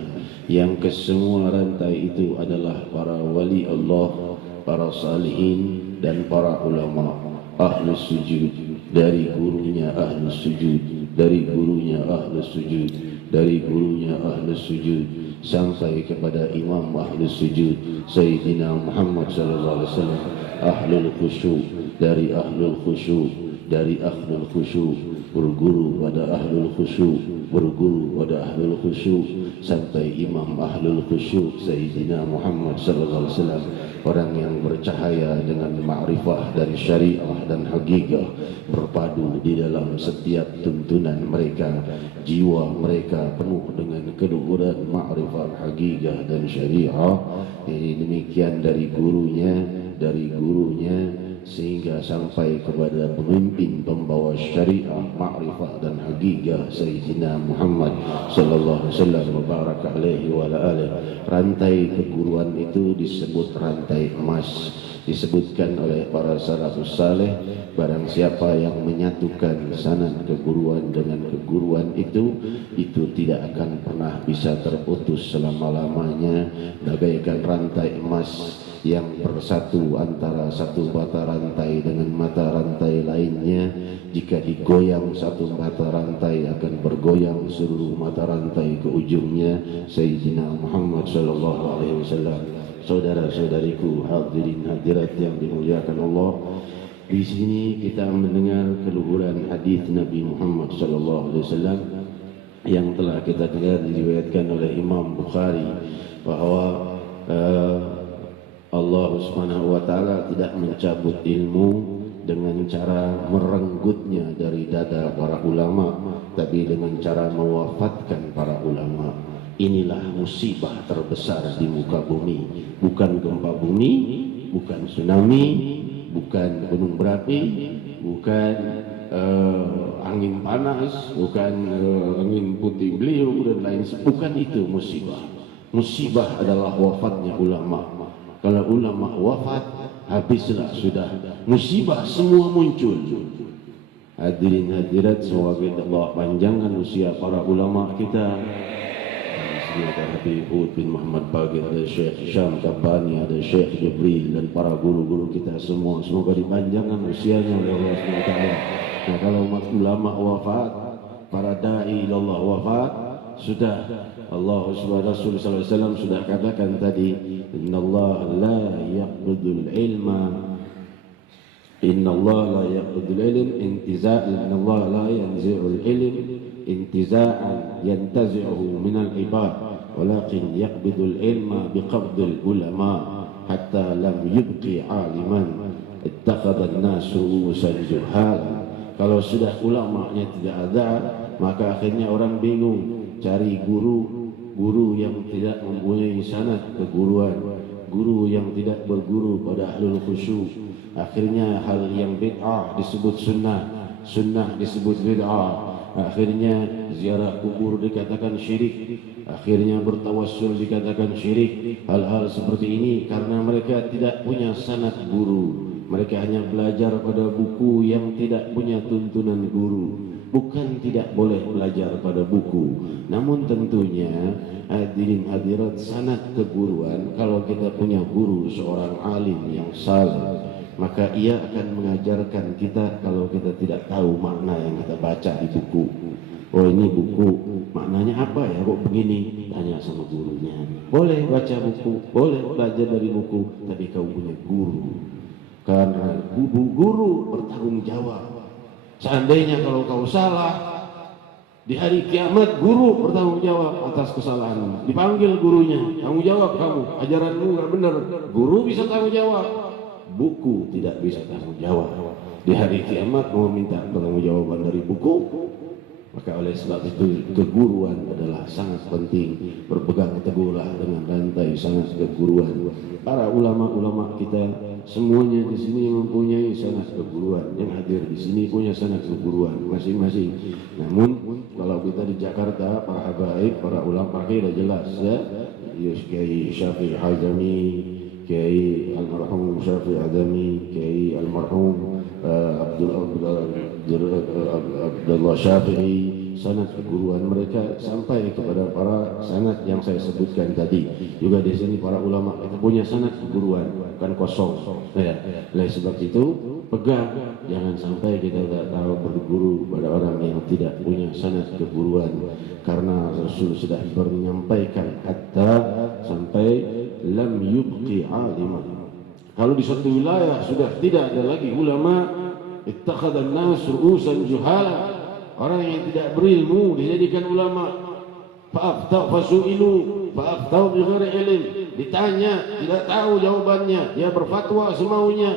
yang kesemua rantai itu adalah para wali Allah, para salihin dan para ulama. Ahlus sujud, dari gurunya ahlus sujud, dari gurunya ahlus sujud, dari gurunya ahlus sujud, sampai kepada imam ahlus sujud Sayyidina Muhammad sallallahu alaihi wasallam. Ahlul khusyuk, dari ahlul khusyuk, dari ahlul khusyuk berguru pada ahlul khusyuk, berguru pada ahlul khusyuk, sampai imam ahlul khusyuk Sayyidina Muhammad sallallahu alaihi wasallam. Orang yang bercahaya dengan ma'rifah dan syariah dan hakikah berpadu di dalam setiap tuntunan mereka. Jiwa mereka penuh dengan keluhuran ma'rifah, hakikah dan syariah. Demikian dari gurunya, sehingga sampai kepada pemimpin pembawa syariah, ma'rifah dan hakikah Sayyidina Muhammad sallallahu alaihi wasallam wa baraka alaihi wa ala alihi. Rantai keguruan itu disebut rantai emas. Disebutkan oleh para salafus saleh, barang siapa yang menyatukan sanad keguruan dengan keguruan itu tidak akan pernah bisa terputus selama-lamanya, bagaikan rantai emas yang bersatu antara satu mata rantai dengan mata rantai lainnya. Jika digoyang satu mata rantai, akan bergoyang seluruh mata rantai ke ujungnya. Sayyidina Muhammad sallallahu alaihi wasallam. Saudara-saudariku, hadirin hadirat yang dimuliakan Allah, di sini kita mendengar keluhuran hadis Nabi Muhammad sallallahu alaihi wasallam yang telah kita dengar diriwayatkan oleh Imam Bukhari, bahwa Allah Subhanahu wa taala tidak mencabut ilmu dengan cara merenggutnya dari dada para ulama, tapi dengan cara mewafatkan para ulama. Inilah musibah terbesar di muka bumi. Bukan gempa bumi, bukan tsunami, bukan gunung berapi, bukan angin panas, bukan angin putih beliung dan lain sebagainya. Bukan itu musibah. Musibah adalah wafatnya ulama. Kalau ulama wafat, habislah sudah. Musibah semua muncul. Hadirin hadirat, semoga Allah panjangkan usia para ulama kita. Ada Habib Hud bin Muhammad Baqir, ada Syekh Syam Tabbani, ada Syekh Jibril dan para guru-guru kita semua. Semoga dipanjangkan usianya oleh Allah SWT. Nah, kalau ulama wafat, para da'i ilallah wafat, sudah Allah Rasul sallallahu alaihi wasallam sudah katakan tadi, innallaha la yaqbidul ilma, innallaha la yaqbidul ilm intiza'an, innallaha la yanzi'ul ilm intiza'an yantazi'uhu minal ibad, walakin yaqbidul ilma biqabdil ulama hatta lam yubqi aliman ittakhadha an-nasu ru'usan juhala. Kalau sudah ulamanya tidak ada, maka akhirnya orang bingung cari guru guru yang tidak mempunyai sanad keguruan, guru yang tidak berguru pada ahlul khusyuk. Akhirnya hal yang bid'ah disebut sunnah, sunnah disebut bid'ah. Akhirnya ziarah kubur dikatakan syirik, akhirnya bertawassul dikatakan syirik. Hal-hal seperti ini karena mereka tidak punya sanad guru. Mereka hanya belajar pada buku yang tidak punya tuntunan guru. Bukan tidak boleh belajar pada buku, namun tentunya hadirin hadirat sanad keguruan. Kalau kita punya guru seorang alim yang saleh, maka ia akan mengajarkan kita kalau kita tidak tahu makna yang kita baca di buku. Oh, ini buku maknanya apa ya kok begini? Tanya sama gurunya. Boleh baca buku, boleh belajar dari buku, tapi kau punya guru. Karena guru bertanggung jawab. Seandainya kalau kau salah, di hari kiamat guru bertanggung jawab atas kesalahanmu. Dipanggil gurunya, tanggung jawab kamu, ajaranmu nggak benar. Guru bisa tanggung jawab, buku tidak bisa tanggung jawab. Di hari kiamat mau minta pertanggungjawaban dari buku. Maka oleh sebab itu keguruan adalah sangat penting. Berpegang teguhlah dengan rantai sanad keguruan. Para ulama-ulama kita semuanya di sini mempunyai sanad keguruan. Yang hadir di sini punya sanad keguruan masing-masing. Namun kalau kita di Jakarta, para habaib, para ulama kita jelas ya. Kiai Syafi'i Hazami, Kiai almarhum Syafi'i Hazami, Kiai almarhum Abdullah Syafi'i, sanad keguruan mereka sampai kepada para sanad yang saya sebutkan tadi. Juga di sini para ulama kita punya sanad keguruan, bukan kosong. Ya, oleh sebab itu pegang, jangan sampai kita tak tahu berguru pada orang yang tidak punya sanad keguruan. Karena Rasul sudah menyampaikan hatta sampai lam yubqi aliman. Kalau di suatu wilayah sudah tidak ada lagi ulama, ittakhadhan nas ru'usan juhala. Orang yang tidak berilmu dijadikan ulama. Fa'aftau fasu'ilu fa'aftau bighairi ilm. Ditanya, tidak tahu jawabannya, dia berfatwa semaunya.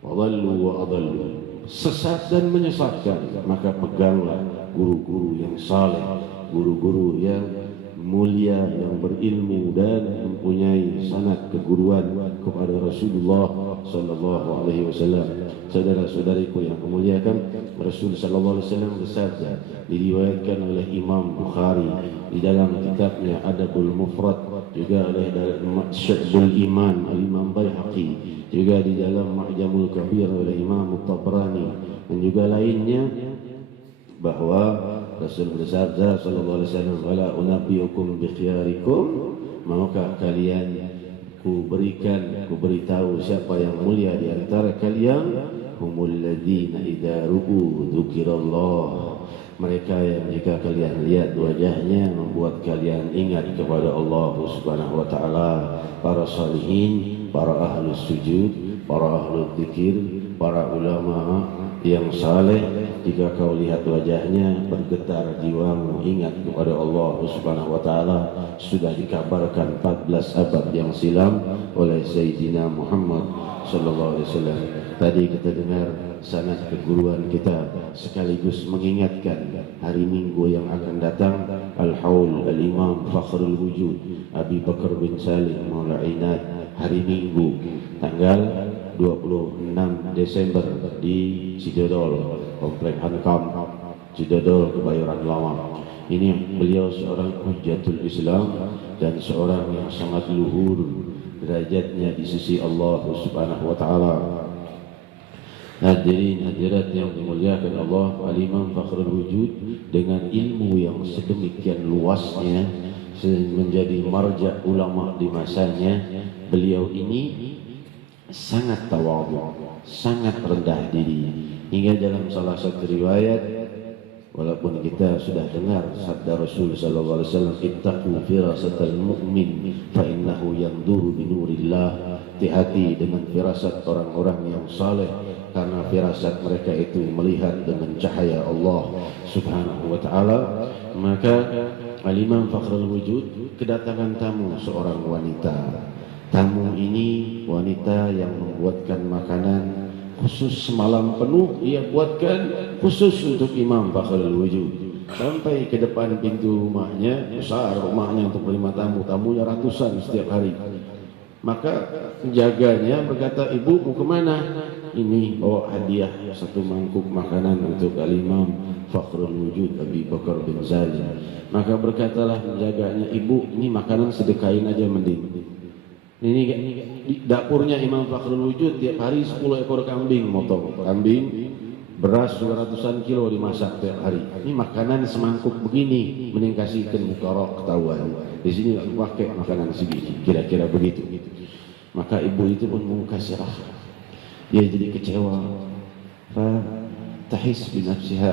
Wadallu wa adallu. Sesat dan menyesatkan. Maka peganglah guru-guru yang saleh, guru-guru yang mulia, yang berilmu dan mempunyai sanad keguruan kepada Rasulullah sallallahu alaihi wasallam. Saudara-saudariku yang kemuliakan, Rasul sallallahu alaihi wasallam bersabda, diriwayatkan oleh Imam Bukhari di dalam kitabnya Adabul Mufrad, juga oleh Syu'bul Iman Al-Imam Baihaqi, juga di dalam Mu'jamul Kabir oleh Imam Tabrani dan juga lainnya, bahwa Rasul bersabda sallallahu alaihi wasallam, wala unabbiukum bi khiyarikum, maukah kalian ku beritahu siapa yang mulia di antara kalian? Humul ladzina idza ru'u dzikrallah, mereka yang jika kalian lihat wajahnya membuat kalian ingat kepada Allah Subhanahu wa taala. Para salihin, para ahlus sujud, para ahlul dzikir, para ulama yang saleh, jika kau lihat wajahnya bergetar jiwamu ingat kepada Allah Subhanahu wa taala. Sudah dikabarkan 14 abad yang silam oleh Sayyidina Muhammad sallallahu alaihi wasallam. Tadi kita dengar sanad keguruan kita, sekaligus mengingatkan hari Minggu yang akan datang, Al-Haul Al-Imam Fakhrul Wujud Abi Bakar bin Salim Maula Ainat, hari Minggu tanggal 26 Desember di Cidodol, Komplek Hankam Cidodol, Kebayoran Lama. Ini beliau seorang hujjatul Islam dan seorang yang sangat luhur derajatnya di sisi Allah Subhanahu wa taala. Hadirin hadirat yang dimuliakan Allah, Al-Imam Fakhrul Wujud dengan ilmu yang sedemikian luasnya menjadi marja ulama di masanya. Beliau ini sangat tawadhu, sangat rendah diri, hingga dalam salah satu riwayat, walaupun kita sudah dengar sabda Rasul sallallahu alaihi wasallam, ittaqu firasatal mu'min fa innahu yanzuru bi nurillah, hati-hati dengan firasat orang-orang yang saleh, karena firasat mereka itu melihat dengan cahaya Allah Subhanahu wa taala. Maka Al-Imam Fakhrul Wujud kedatangan tamu seorang wanita. Tamu ini wanita yang membuatkan makanan khusus semalam penuh ia buatkan khusus untuk Imam Fakhrul Wujud. sampai ke depan pintu rumahnya, besar rumahnya untuk menerima tamu, tamunya ratusan setiap hari. Maka penjaganya berkata, ibu mau kemana? Ini bawa hadiah satu mangkuk makanan untuk Al-Imam Fakhrul Wujud Abi Bakar bin Salim. Maka berkatalah penjaganya, ibu ini makanan sedekahin aja mending. Ini di dapurnya Imam Fakhrul Wujud tiap hari 10 ekor kambing motong. Kambing, beras 200-an kilo dimasak tiap hari. Ini makanan semangkuk begini, mending kasihkan mukarok ketahuan. Di sini aku pakai makanan segini, kira-kira begitu. Maka ibu itu pun mengkasirah. Dia jadi kecewa. Tahis binafsiha.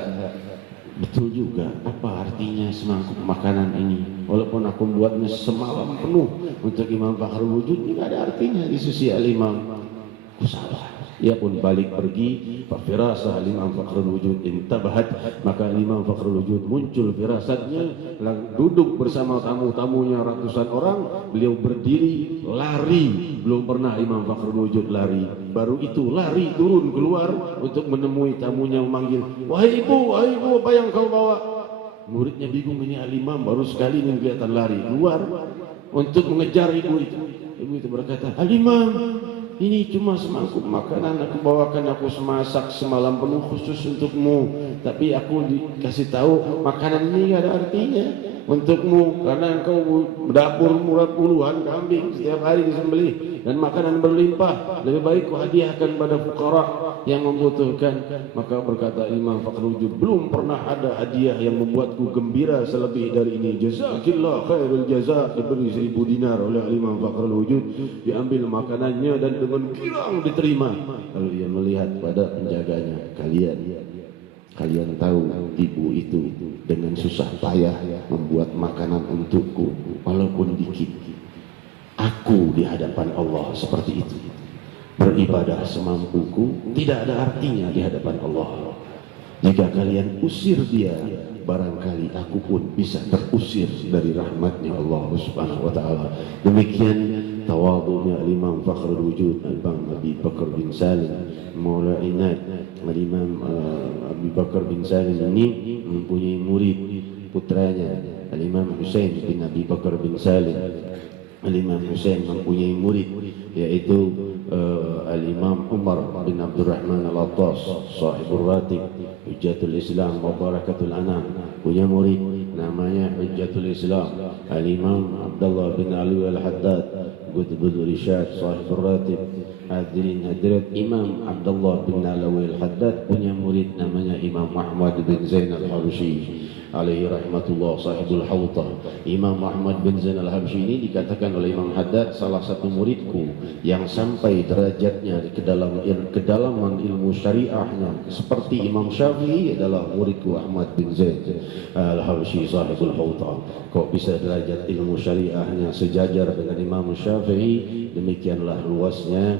Betul juga, apa artinya semangkuk makanan ini? Walaupun aku buatnya semalam penuh untuk Imam Fakhrul Wujud, ini tidak ada artinya di sisi Al-Imam. Aku salah. Ia pun balik pergi. Firasah Imam Fakhrul Wujud intabahat. Maka Imam Fakhrul Wujud muncul firasatnya, duduk bersama tamu-tamunya ratusan orang. Beliau berdiri, lari. Belum pernah Imam Fakhrul Wujud lari. Baru itu lari turun keluar untuk menemui tamunya, memanggil, wahai ibu, apa yang kau bawa? Muridnya bingung, ini Al-Imam baru sekali ini kelihatan lari keluar untuk mengejar ibu itu. Ibu itu berkata, Al-Imam, ini cuma semangkuk makanan aku bawakan, aku semasak semalam penuh khusus untukmu. Tapi aku dikasih tahu makanan ini gak ada artinya untukmu, karena engkau dapur murah puluhan kambing setiap hari disembelih dan makanan berlimpah. Lebih baik ku hadiahkan pada fuqara yang membutuhkan. Maka berkata Imam Fakhrul Wujud, belum pernah ada hadiah yang membuatku gembira selebih dari ini. Jazakillah khairul jazak. Diberi 1000 dinar oleh Imam Fakhrul Wujud, diambil makanannya dan dengan girang diterima. Lalu ia melihat pada penjaganya, kalian tahu ibu itu dengan susah payah membuat makanan untukku walaupun dikit. Aku di hadapan Allah seperti itu, beribadah semampuku tidak ada artinya di hadapan Allah. Jika kalian usir dia, barangkali aku pun bisa terusir dari rahmatnya Allah Subhanahu wa taala. Demikian tawadhunya Imam Fakhrul Wujud Al-Imam Abi Bakar bin Salim Maula Inad. Imam Abi Bakar bin Salim ini mempunyai murid, putranya Al-Imam Husain bin Abi Bakar bin Salim. Al-Imam Husain mempunyai murid, yaitu Al-Imam Umar bin Abdurrahman Al-Attas, sahibul ratib, Hujjatul Islam wa Barakatul Anam. Punya murid namanya Hujjatul Islam Al-Imam Abdullah bin Ali Al-Haddad, Qutbul Irsyad, sahibul ratib. Hadirin hadirat, Imam Abdullah bin Alawi Al-Haddad punya murid namanya Imam Ahmad bin Zain Al-Habsyi alaihi rahmatullah, sahibul hawtah. Imam Ahmad bin Zain Al-Habsyi ini dikatakan oleh Imam Haddad salah satu muridku yang sampai derajatnya ke kedalaman ilmu syariahnya seperti Imam Syafi'i adalah muridku Ahmad bin Zain Al-Habsyi sahibul hawtah. Kok bisa derajat ilmu syariahnya sejajar dengan Imam Syafi'i? Demikianlah luasnya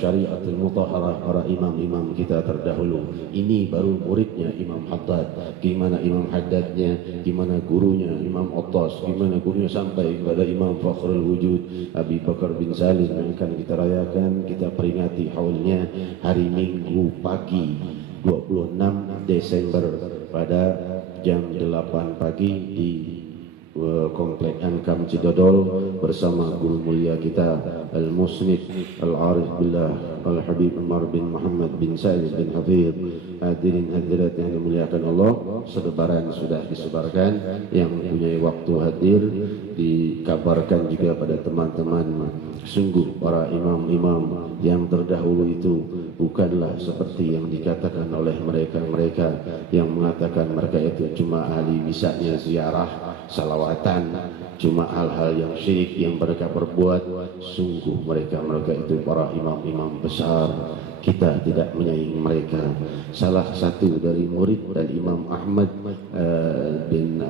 syariatul mutahharah para imam-imam kita terdahulu. Ini baru muridnya Imam Haddad. Gimana Imam Haddadnya, gimana gurunya Imam Attas, gimana gurunya sampai kepada Imam Fakhrul Wujud Abi Bakar bin Salim yang akan kita rayakan, kita peringati haulnya hari Minggu pagi 26 Desember pada jam 8 pagi di Komplek Ankam Cidodol bersama guru mulia kita Al-Musnid Al-Arif Billah Al-Habib Umar bin Muhammad bin Salim bin Hafidh. Hadirin hadirat yang dimuliakan Allah, selebaran sudah disebarkan. Yang mempunyai waktu hadir dikabarkan juga pada teman-teman. Sungguh para imam-imam yang terdahulu itu bukanlah seperti yang dikatakan oleh mereka-mereka yang mengatakan mereka itu cuma ahli bisanya ziarah, salawatan, cuma hal-hal yang syirik yang mereka perbuat. Sungguh mereka itu para imam-imam besar. Kita tidak menyaingi mereka. Salah satu dari murid dan Imam Ahmad bin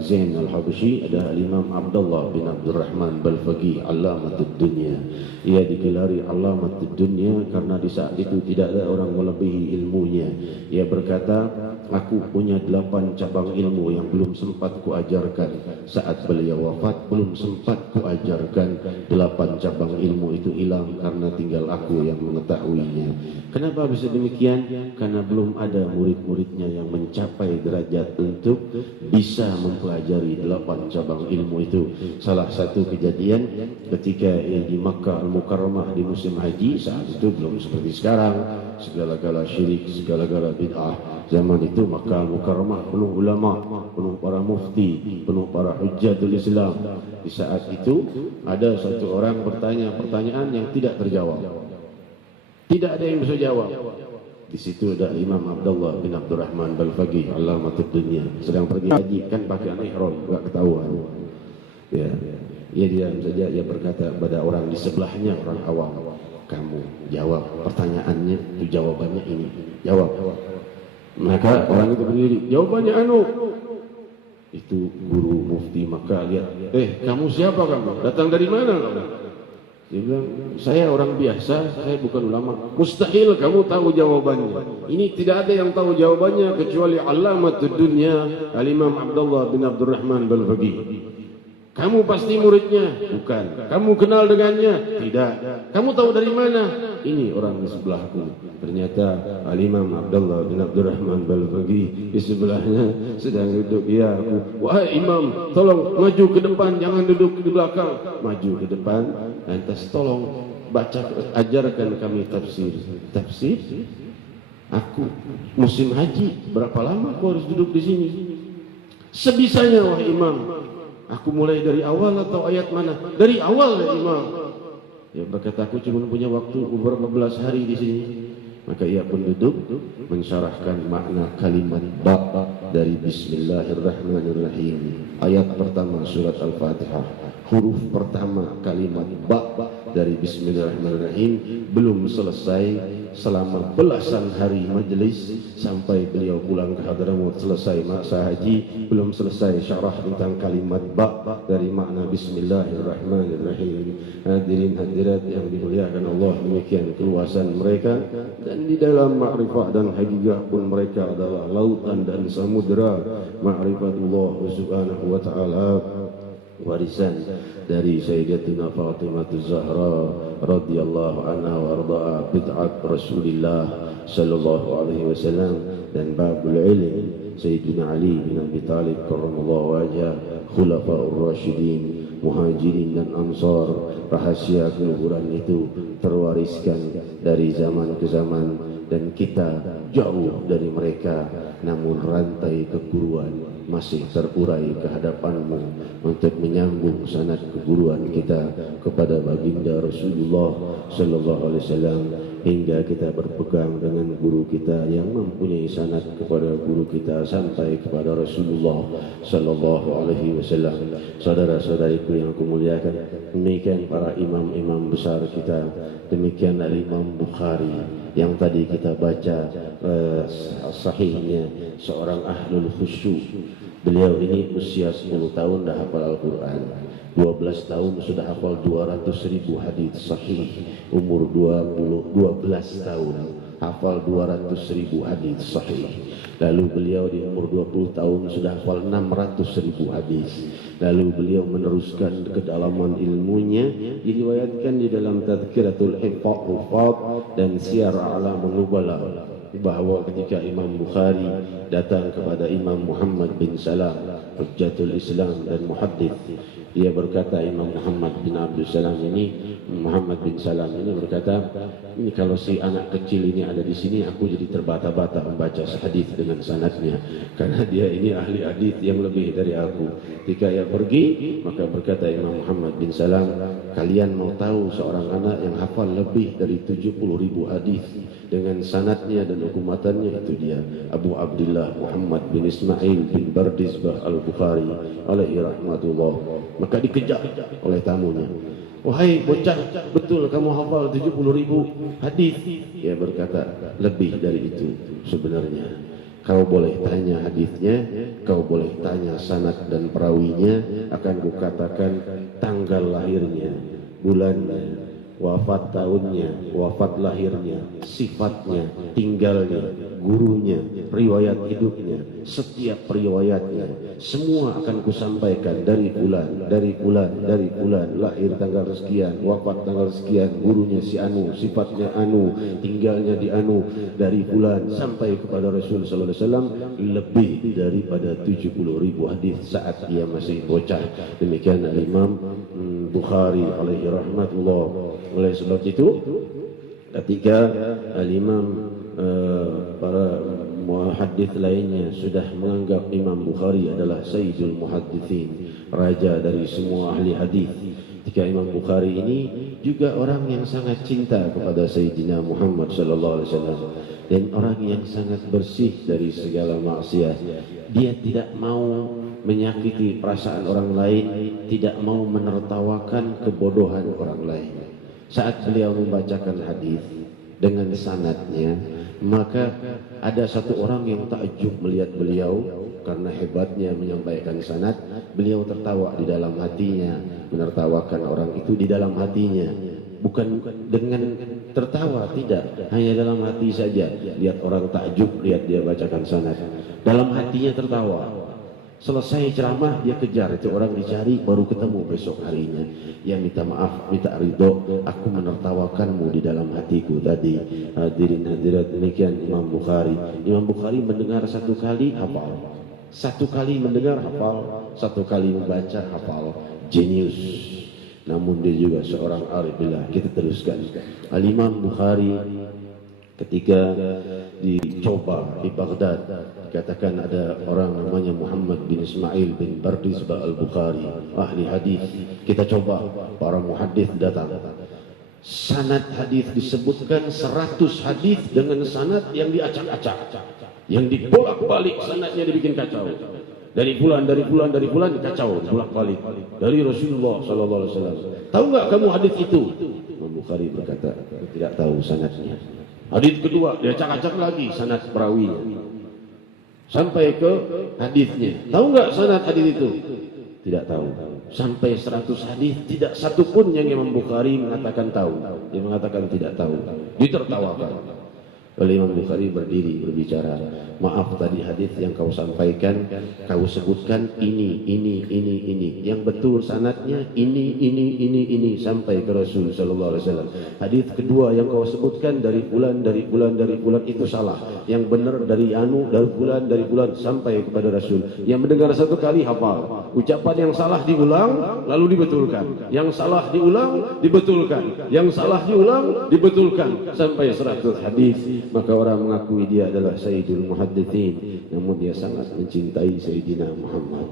Zain Al-Habsyi adalah Imam Abdullah bin Abdurrahman Balfaqih Allamatud Dunya. Ia digelari Allamatud Dunya karena di saat itu tidak ada orang melebihi ilmunya. Ia berkata, aku punya 8 cabang ilmu yang belum sempat kuajarkan. Saat beliau wafat, belum sempat kuajarkan 8 cabang ilmu itu hilang karena tinggal aku yang mengetahuinya. Kenapa bisa demikian? Karena belum ada murid-muridnya yang mencapai derajat untuk bisa mempelajari 8 cabang ilmu itu. Salah satu kejadian ketika di Makkah Al-Mukarramah di musim haji, saat itu belum seperti sekarang, segala-gala syirik, segala-gala bid'ah. Zaman itu Makkah Al-Mukarramah penuh ulama, penuh para mufti, penuh para hujjatul Islam. Di saat itu ada satu orang bertanya pertanyaan yang tidak terjawab. Tidak ada yang bisa jawab. Di situ ada Imam Abdullah bin Abdurrahman Balfaqih, alamatud dunia, sedang pergi haji, kan pakai ihram, enggak ketahuan. Ya, ia diam saja, ia berkata pada orang di sebelahnya, orang awam, kamu jawab pertanyaannya, itu jawabannya ini, jawab. Maka orang itu berdiri, jawabannya anu. Itu guru mufti Makkah lihat, kamu siapa kamu? Datang dari mana kamu? Dia bilang, saya orang biasa, saya bukan ulama. Mustahil kamu tahu jawabannya. Ini tidak ada yang tahu jawabannya kecuali alamatud dunya Al-Imam Abdullah bin Abdurrahman Balfaqih. Kamu pasti muridnya? Bukan. Kamu kenal dengannya? Tidak. Kamu tahu dari mana? Ini orang di sebelahku. Ternyata Al-Imam Abdullah bin Abdurrahman Balfaqih di sebelahnya sedang duduk. Ya, wahai imam, tolong maju ke depan, jangan duduk di belakang. Maju ke depan, lantas tolong baca, ajarkan kami tafsir. Tafsir? Aku musim haji, berapa lama aku harus duduk di sini? Sebisanya wahai imam. Aku mulai dari awal atau ayat mana? Dari awal ya imam. Ya berkata, aku cuma punya waktu beberapa belas hari di sini. Maka ia pun duduk mensyarahkan makna kalimat ba dari Bismillahirrahmanirrahim. Ayat pertama surat Al-Fatihah. Huruf pertama kalimat ba dari Bismillahirrahmanirrahim belum selesai selama belasan hari majelis sampai beliau pulang ke Hadramut selesai masa haji, belum selesai syarah tentang kalimat ba dari makna Bismillahirrahmanirrahim. Hadirin hadirat yang dimuliakan Allah, demikian keluasan mereka, dan di dalam ma'rifah dan hakikat pun mereka adalah lautan dan samudera ma'rifatullah subhanahu wa ta'ala, warisan dari Sayyidatina Fatimah Zahra radhiyallahu anha wa ardaha, bid'at Rasulullah sallallahu alaihi wasallam, dan babul ilm Sayyidina Ali bin Abi Talib karramallahu wajhah, khulafaur rasyidin, muhajirin dan ansar. Rahasia keluhuran itu terwariskan dari zaman ke zaman, dan kita jauh dari mereka, namun rantai keguruan masih terurai ke hadapanmu untuk menyambung sanad keguruan kita kepada baginda Rasulullah sallallahu alaihi wasallam, hingga kita berpegang dengan guru kita yang mempunyai sanad kepada guru kita sampai kepada Rasulullah sallallahu alaihi wasallam. Saudara-saudariku yang aku muliakan, demikian para imam-imam besar kita, demikian Al-Imam Bukhari yang tadi kita baca sahihnya, seorang ahlul khusyuk. Beliau ini usia 10 tahun dah hafal Al-Quran, 12 tahun sudah hafal 200.000 hadis sahih, umur 12 tahun hafal 200.000 hadis sahih. Lalu beliau di umur 20 tahun sudah hafal 600.000 hadis. Lalu beliau meneruskan kedalaman ilmunya, diriwayatkan di dalam Tadhkiratul Hufadh dan Siyar A'lamul Nubala, bahwa ketika Imam Bukhari datang kepada Imam Muhammad bin Salam, Hujjatul Islam dan Muhaddits, dia berkata, Imam Muhammad bin Abdul Salam ini, Muhammad bin Salam ini berkata, ini kalau si anak kecil ini ada di sini, aku jadi terbata-bata membaca hadis dengan sanadnya, karena dia ini ahli hadis yang lebih dari aku. Ketika ia pergi, maka berkata Imam Muhammad bin Salam, kalian mau tahu seorang anak yang hafal lebih dari 70.000 hadis dengan sanadnya dan hukumatannya? Itu dia, Abu Abdullah Muhammad bin Ismail bin Bardizbah Al-Bukhari alaihi rahmatullah. Maka dikejar oleh tamunya, wahai bocah, betul kamu hafal 70.000 hadis? Dia berkata, lebih dari itu sebenarnya. Kau boleh tanya hadisnya, kau boleh tanya sanad dan perawinya, akan kukatakan tanggal lahirnya, bulannya, wafat tahunnya, wafat lahirnya, sifatnya, tinggalnya, gurunya, riwayat hidupnya, setiap riwayatnya, semua akan kusampaikan dari bulan, lahir tanggal sekian, wafat tanggal sekian, gurunya si anu, sifatnya anu, tinggalnya di anu, dari bulan sampai kepada Rasul sallallahu alaihi wasallam lebih daripada 70.000 hadis saat ia masih bocah. Demikian Imam Bukhari alaihi rahmatullah. Oleh sebab itu ketika Imam para muhaddits lainnya sudah menganggap Imam Bukhari adalah Sayyidul Muhadditsin, raja dari semua ahli hadis. Ketika Imam Bukhari ini juga orang yang sangat cinta kepada Sayyidina Muhammad sallallahu alaihi wasallam dan orang yang sangat bersih dari segala maksiat. Dia tidak mau menyakiti perasaan orang lain, tidak mau menertawakan kebodohan orang lain. Saat beliau membacakan hadis dengan sanadnya, maka ada satu orang yang takjub melihat beliau karena hebatnya menyampaikan sanad. Beliau tertawa di dalam hatinya, menertawakan orang itu di dalam hatinya, bukan dengan tertawa, tidak, hanya dalam hati saja. Lihat orang takjub, lihat dia bacakan sanad, dalam hatinya tertawa. Selesai ceramah dia kejar itu orang, dicari, baru ketemu besok harinya. Ya minta maaf, minta ridho, aku menertawakanmu di dalam hatiku tadi. Hadirin hadirat, demikian Imam Bukhari. Imam Bukhari mendengar satu kali hafal, satu kali mendengar hafal, satu kali membaca hafal. Jenius. Namun dia juga seorang arif billah. Kita teruskan. Al-Imam Bukhari ketika dicoba di Baghdad, dikatakan ada orang namanya Muhammad bin Ismail bin Bardizbah al-Bukhari, ahli hadis. Kita coba, para muhaddits datang. Sanad hadis disebutkan 100 hadis dengan sanad yang diacak-acak, yang dibolak-balik, sanadnya dibikin kacau. Dari bulan dikacau, bolak-balik. Dari Rasulullah sallallahu alaihi wasallam. Tahu enggak kamu hadis itu? Imam Bukhari berkata, tidak tahu sanadnya. Hadis kedua diacak-acak lagi sanad perawinya, sampai ke hadisnya. Tahu enggak sanad hadis itu? Tidak tahu. Sampai 100 hadis, tidak satu pun yang Imam Bukhari mengatakan tahu. Dia mengatakan tidak tahu. Ditertawakan. Oleh Imam Bukhari berdiri berbicara, maaf tadi hadis yang kau sampaikan, kau sebutkan ini. Yang betul sanadnya ini sampai ke Rasul sallallahu alaihi wasallam. Hadis kedua yang kau sebutkan dari bulan itu salah. Yang benar dari bulan sampai kepada Rasul. Yang mendengar satu kali hafal. Ucapan yang salah diulang lalu dibetulkan. Yang salah diulang dibetulkan. Yang salah diulang dibetulkan sampai 100 hadis. Maka orang mengakui dia adalah Sayyidul Muhadditsin, namun dia sangat mencintai Sayyidina Muhammad.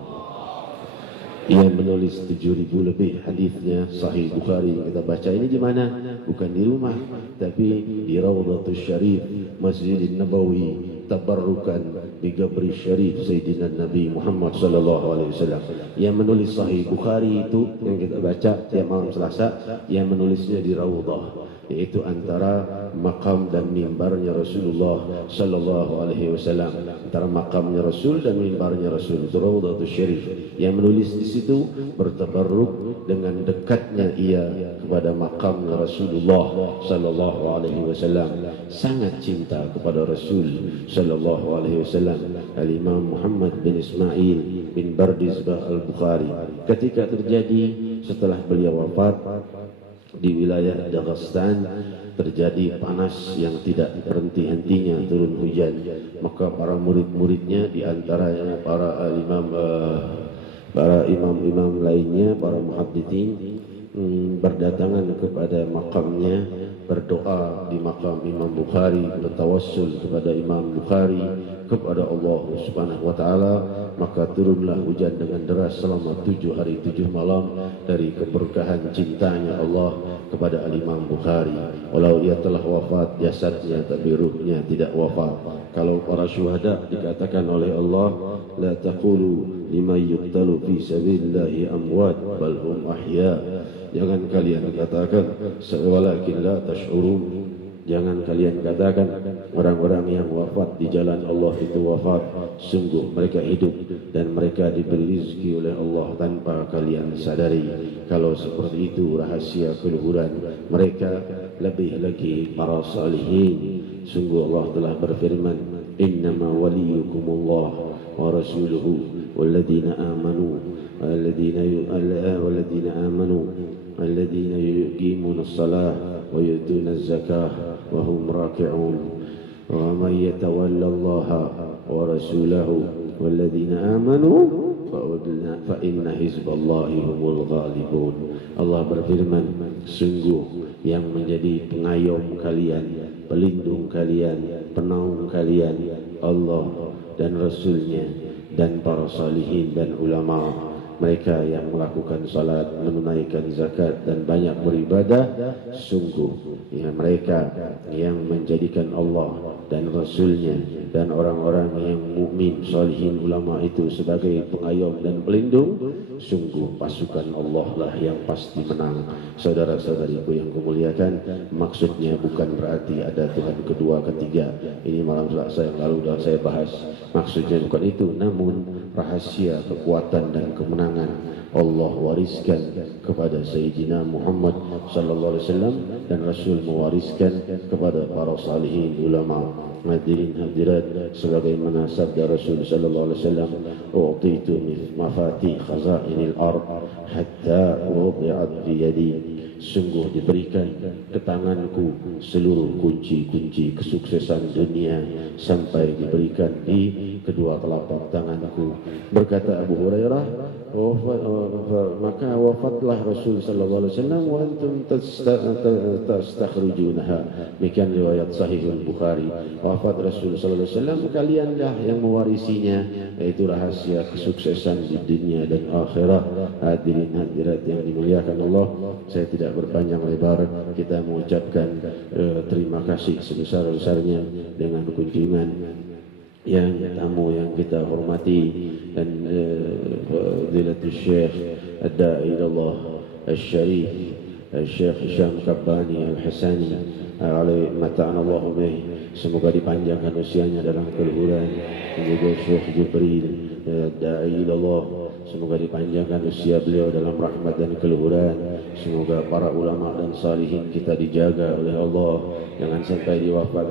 Ia menulis 7.000 lebih hadisnya Sahih Bukhari. Kita baca ini di mana? Bukan di rumah, tapi di Rawdatul Syarif Masjidin Nabawi, tabarrukan bi qabri syarif Sayyidina Nabi Muhammad sallallahu alaihi wasallam. Yang menulis Sahih Bukhari itu yang kita baca tiap malam Selasa, yang menulisnya di Rawdah, yaitu antara makam dan mimbarnya Rasulullah sallallahu alaihi wasallam, antara makamnya Rasul dan mimbarnya Rasul, itu Rawdatul Syarif. Yang menulis di situ bertabarruk dengan dekatnya ia kepada makamnya Rasulullah sallallahu alaihi wasallam, sangat cinta kepada Rasul sallallahu alaihi wasallam. Al-Imam Muhammad bin Ismail bin Bardizbah al-Bukhari, ketika terjadi setelah beliau wafat di wilayah Dagestan, terjadi panas yang tidak berhenti-hentinya, turun hujan. Maka para murid-muridnya, di antaranya para imam lainnya, para muhadditsin, berdatangan kepada makamnya, berdoa di makam Imam Bukhari, bertawassul kepada Imam Bukhari, kepada Allah Subhanahu wa taala. Maka turunlah hujan dengan deras selama 7 hari 7 malam dari keberkahan cintanya Allah kepada Al-Imam Bukhari. Walau ia telah wafat jasadnya, tapi ruhnya tidak wafat. Kalau para syuhada dikatakan oleh Allah, la taqulu liman yuqtalu fi sabilillahi amwat bal hum ahya. Jangan kalian katakan walakin la tash'urun. Jangan kalian katakan orang-orang yang wafat di jalan Allah itu wafat. Sungguh mereka hidup dan mereka diberi rezeki oleh Allah tanpa kalian sadari. Kalau seperti itu rahasia keluhuran mereka, lebih lagi para salihin. Sungguh Allah telah berfirman, إنما وليكم الله ورسوله والذين آمنوا الذين يقيمون الصلاة ويؤتون الزكاة وهم راكعون ومن يتولى الله ورسوله والذين آمنوا فإن حزب الله humul ghalibun. Allah berfirman, sungguh yang menjadi pengayom kalian, pelindung kalian, penaung kalian Allah dan Rasulnya dan para salihin dan ulama. Mereka yang melakukan salat, menunaikan zakat dan banyak beribadah, sungguh ya mereka yang menjadikan Allah dan Rasulnya dan orang-orang yang mukmin, salihin, ulama itu sebagai pengayom dan pelindung, sungguh pasukan Allah lah yang pasti menang. Saudara-saudariku yang kumuliakan, maksudnya bukan berarti ada Tuhan kedua, ketiga. Ini malam Selasa yang lalu sudah saya bahas. Maksudnya bukan itu, namun rahasia kekuatan dan kemenangan Allah wariskan kepada Sayyidina Muhammad sallallahu alaihi wasallam dan Rasul mewariskan kepada para salihin ulama. Hadirin hadirat, sebagaimana sabda Rasul sallallahu alaihi wasallam, "U'titu mafatih khazainil ard hatta wudi'at bi yadi." Sungguh diberikan ke tanganku seluruh kunci-kunci kesuksesan dunia sampai diberikan di kedua telapak tanganku. Berkata Abu Hurairah, maka wafatlah Rasul sallallahu alaihi wasallam wa antum tastakhrijunaha. Demikian riwayat Sahih Al-Bukhari. Wafat Rasul sallallahu alaihi wasallam, kalianlah yang mewarisinya, yaitu rahasia kesuksesan di dunia dan akhirat. Hadirin hadirat yang dimuliakan Allah, saya tidak berpanjang lebar, kita mengucapkan terima kasih sebesar-besarnya dengan kunjungan yang tamu yang kita hormati dan Fadilatul Syekh Ad-Da'i ilallah Al-Syarif Syekh Hisham Kabbani Al-Hasani alaihi mata'anallahu bih, semoga dipanjangkan usianya dalam keluhuran. Dan juga Syekh Jibril Ad-Da'i ilallah, semoga dipanjangkan usia beliau dalam rahmat dan keluhuran. Semoga para ulama dan salihin kita dijaga oleh Allah. Jangan sampai wafat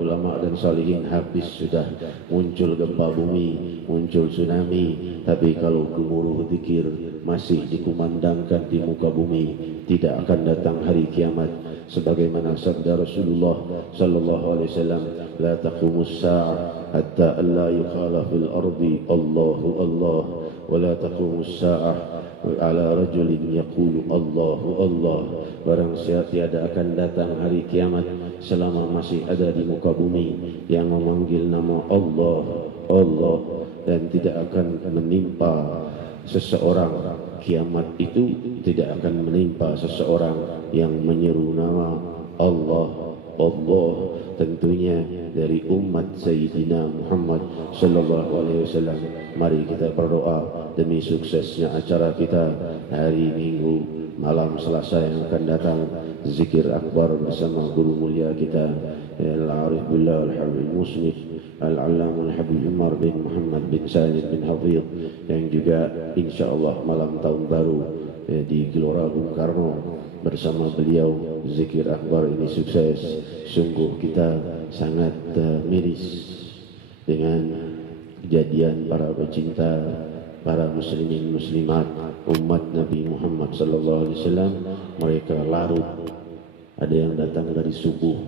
ulama dan salihin habis sudah muncul gempa bumi, muncul tsunami. Tapi kalau gemuruh zikir masih dikumandangkan di muka bumi, tidak akan datang hari kiamat. Sebagaimana sabda Rasulullah sallallahu alaihi wasallam, la taqumus sa'ah hatta alla yuqala fil ardi Allahu Allah, wa la taqumus sa'ah ala rajulin yaqulu Allahu Allah. Barang tiada akan datang hari kiamat selama masih ada di muka bumi yang memanggil nama Allah Allah, dan tidak akan menimpa seseorang, kiamat itu tidak akan menimpa seseorang yang menyeru nama Allah Allah, tentunya dari umat Sayyidina Muhammad sallallahu alaihi wasallam. Mari kita berdoa demi suksesnya acara kita hari Minggu malam Selasa yang akan datang, zikir akbar bersama guru mulia kita Al-Arif Billah Al-Habib Musnid Al-Allam Al-Habib Umar bin Muhammad bin Salim bin Hafidh, yang juga insyaAllah malam tahun baru di Gelora Bung Karno bersama beliau. Zikir akbar ini sukses. Sungguh kita sangat miris dengan kejadian para pecinta, para muslimin muslimat umat Nabi Muhammad sallallahu alaihi wasallam. Mereka larut, ada yang datang dari subuh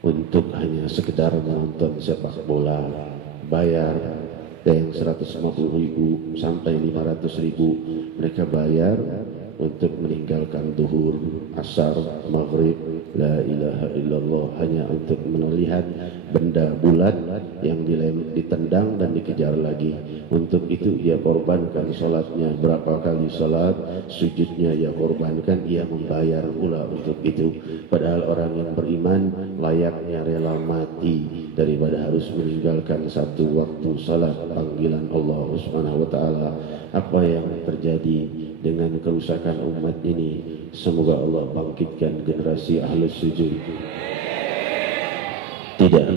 untuk hanya sekedar menonton sepak bola, bayar. Ada yang 150.000 sampai 500.000 mereka bayar untuk meninggalkan zuhur, asar, maghrib, la ilaha illallah, hanya untuk melihat benda bulat yang ditendang dan dikejar lagi. Untuk itu ia korbankan salatnya, berapa kali salat, sujudnya ia korbankan, ia membayar pula untuk itu. Padahal orang yang beriman layaknya rela mati daripada harus meninggalkan satu waktu salat panggilan Allah Subhanahu wa taala. Apa yang terjadi dengan kerusakan umat ini? Semoga Allah bangkitkan generasi ahlus sujud. Tidak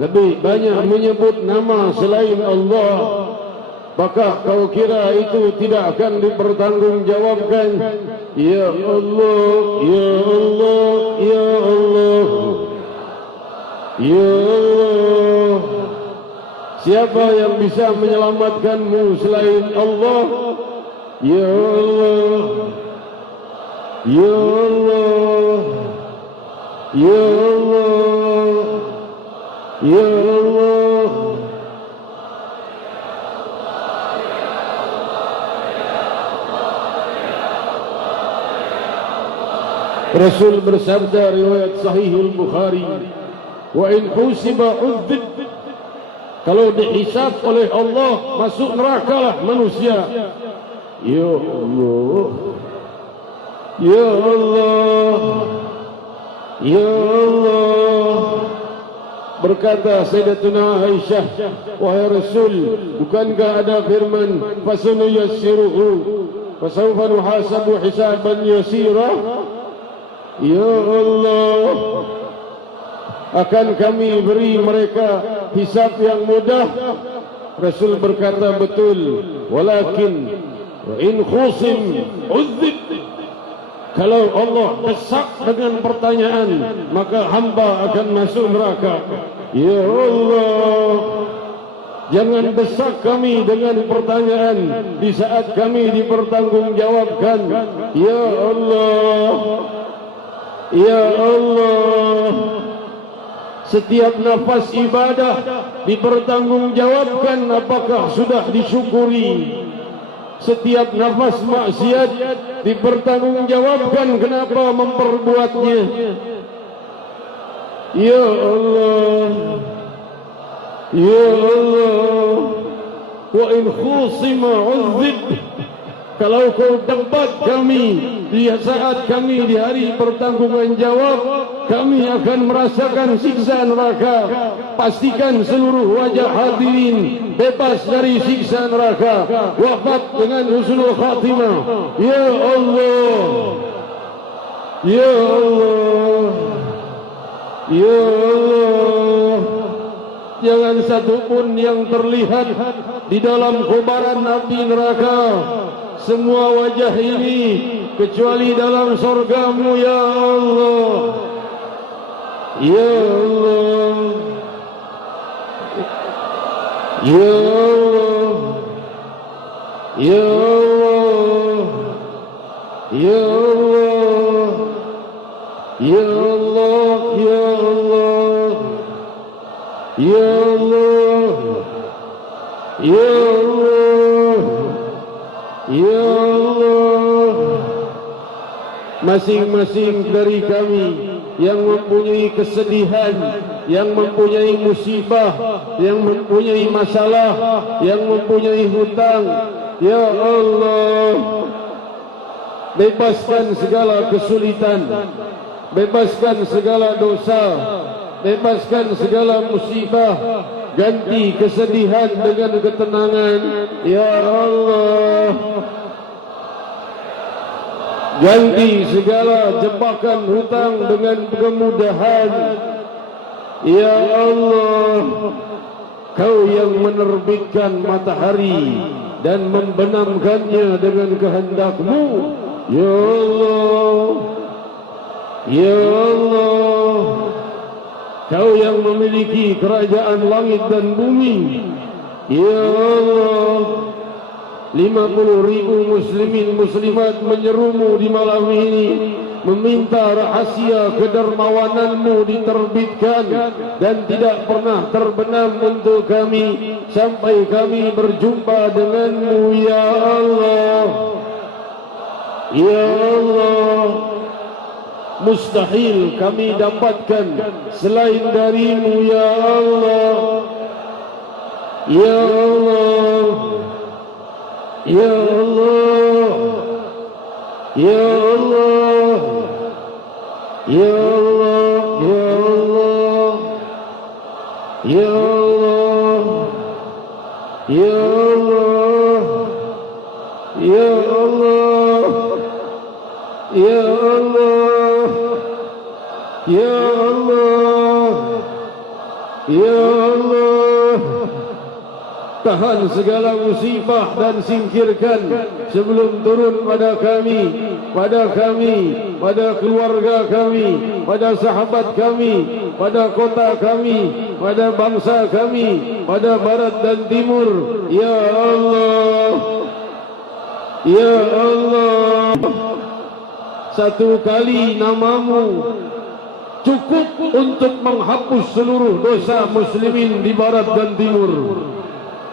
lebih banyak menyebut nama selain Allah, maka kau kira itu tidak akan dipertanggungjawabkan? Ya Allah, Ya Allah, Ya Allah, Ya Allah. Siapa yang bisa menyelamatkanmu selain Allah? Ya Allah, Ya Allah, Ya Allah, Ya Allah. Rasul bersabda riwayat Sahihul Bukhari, wa in husiba udzib, kalau dihisab oleh Allah masuk nerakalah manusia. Ya Allah, Ya Allah, Ya Allah. Berkata Sayyidatuna Aisyah, wahai Rasul, bukankah ada firman fasanuyassiruhu fasawfa nuhasabu hisaban yasira? Ya Allah, akan kami beri mereka hisab yang mudah. Rasul berkata, betul, walakin in khusim udzib, kalau Allah desak dengan pertanyaan maka hamba akan masuk neraka. Ya Allah, jangan desak kami dengan pertanyaan di saat kami dipertanggungjawabkan. Ya Allah, Ya Allah, setiap nafas ibadah dipertanggungjawabkan apakah sudah disyukuri. Setiap nafas maksiat dipertanggungjawabkan kenapa memperbuatnya. Ya Allah, Ya Allah, wa in khusima udzib, kalau kau debat kami di saat kami di hari pertanggungan jawab, kami akan merasakan siksa neraka. Pastikan seluruh wajah hadirin bebas dari siksa neraka, wafat dengan husnul khatimah. Ya Allah, Ya Allah, Ya Allah. Jangan satu pun yang terlihat di dalam kobaran api neraka. Semua wajah ini kecuali dalam surgamu, Ya Allah, Ya Allah, Ya Allah, Ya Allah, Ya Allah, Ya Allah, Ya Allah, Ya Allah, Ya Allah, Ya Allah. Masing-masing dari kami yang mempunyai kesedihan, yang mempunyai musibah, yang mempunyai masalah, yang mempunyai hutang, Ya Allah, bebaskan segala kesulitan, bebaskan segala dosa, bebaskan segala musibah, ganti kesedihan dengan ketenangan, Ya Allah. Ganti segala jebakan hutang dengan kemudahan, Ya Allah. Kau yang menerbitkan matahari dan membenamkannya dengan kehendak-Mu, Ya Allah, Ya Allah. Kau yang memiliki kerajaan langit dan bumi, Ya Allah. 50.000 muslimin muslimat menyerumu di malam ini, meminta rahasia kedermawanan-Mu diterbitkan dan tidak pernah terbenam untuk kami sampai kami berjumpa dengan-Mu, Ya Allah, Ya Allah. Mustahil kami dapatkan selain dari-Mu, Ya Allah, Ya Allah, Ya Allah, Ya Allah, Ya Allah, Ya Allah, Ya Allah, Ya Allah, Ya Allah, Ya Allah, Ya Allah, Ya tahan segala musibah dan singkirkan sebelum turun pada kami, pada keluarga kami, pada sahabat kami, pada kota kami, pada bangsa kami, pada barat dan timur. Ya Allah, Ya Allah, satu kali namamu cukup untuk menghapus seluruh dosa muslimin di barat dan timur.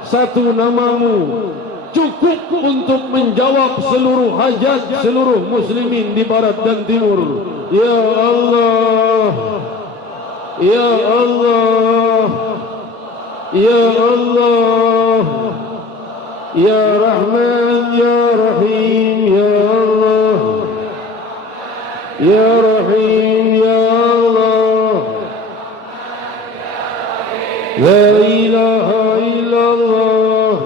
Satu namamu cukup untuk menjawab seluruh hajat seluruh muslimin di barat dan timur. Ya Allah, Ya Allah, Ya Allah, Ya Rahman, Ya Rahim, Ya Allah, Ya Rahim, Ya Allah. La ilaha illallah,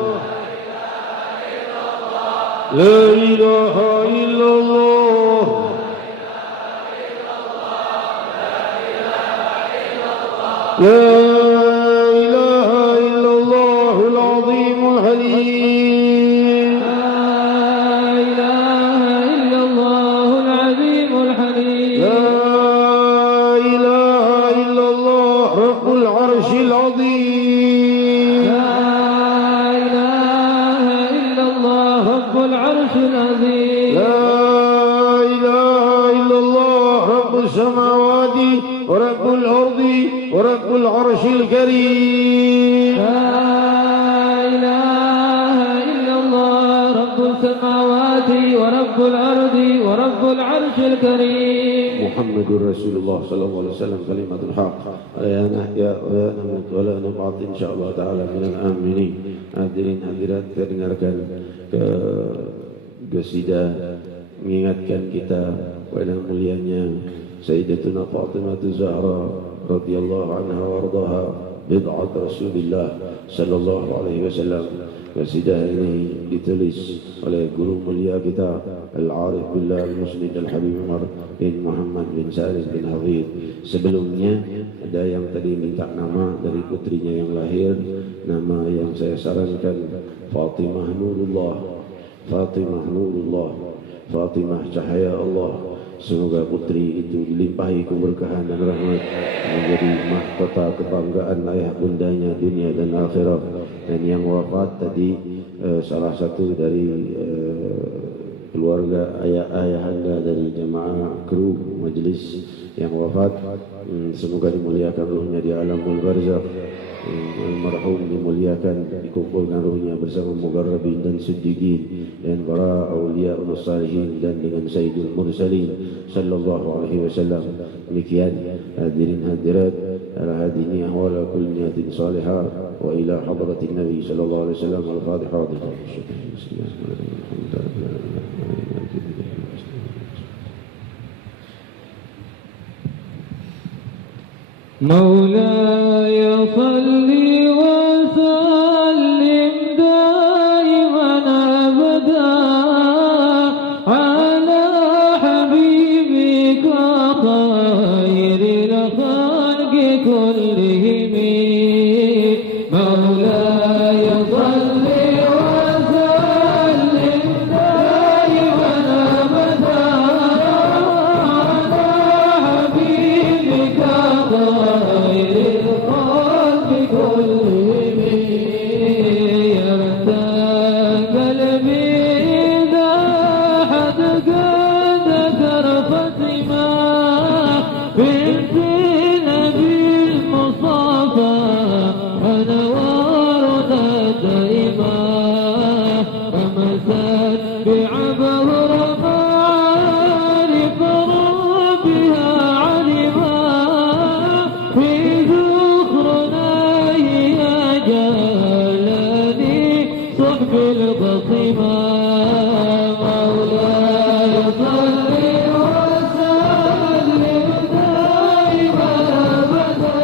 La ilaha illallah, La ilaha illallah al-azimul halim, La ilaha illallah al-azimul halim, La ilaha illallah rabbul arshil azim, La ilaha illallah rabbul arshil azim, La ilaha illallah rabbus samawati wa rabbul ardi wa rabbul arshil karim. لا إله إلا الله رب السماوات ورب الأرض ورب العرش الكريم. محمد رسول الله صلى الله عليه وسلم كلمة الحق لا نحيا ولا نموت ولا نبعث إن شاء الله تعالى من الآمنين. Hadirin hadirat, kita dengarkan qasidah mengingatkan kita pada mulianya Sayyidatuna Fatimah Zahra radhiyallahu anha wa ardaha bid'at Rasulullah sallallahu alaihi wasallam. Qasidah ini ditulis oleh guru mulia kita Al-Arif Billah Al-Musnid Al-Habib Umar bin Muhammad bin Salim bin Hafid. Sebelumnya ada yang tadi minta nama dari putrinya yang lahir, nama yang saya sarankan Fatimah Nurullah, Fatimah Nurullah, Fatimah Cahaya Allah. Semoga putri itu dilimpahi keberkahan dan rahmat, menjadi mahkota kebanggaan ayah bundanya dunia dan akhirat. Dan yang wafat tadi salah satu dari keluarga ayah-ayahanda dari jemaah kru majlis yang wafat, semoga dimuliakan ruhnya di alamul barzakh. Almarhum dimuliakan, dikumpulkan ruhnya bersama mugarrabin dan siddiqin dan para awliya dan salihin dan dengan sayyidul mursalin sallallahu alaihi wasallam. Demikian hadirin hadirat, ala hadini ahwala kulli niyatin salihah wa ila hadratin nabi sallallahu alaihi wasallam. Al-Fatihah. مولاي صل وسلم دائما أبدا على حبيبك خير الخلق كلهم. مولاي صل وسلم دائما أبدا على حبيبك خير الخلق كلهم. يرتاك قلبي إذا حد قد ذكر فاطمة بنت النبي المصطفى ونورنا دائما ومسات بعبر معارف ربها علما في ذخرنا هي جلالي صحب البصمة. مولاي صل وسلم دائما أبدا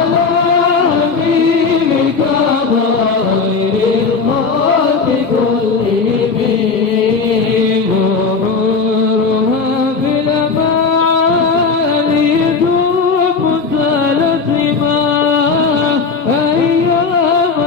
على حبيبك خير الخلق كلهم. ظهورها في المعالي دوم متلازمة أيام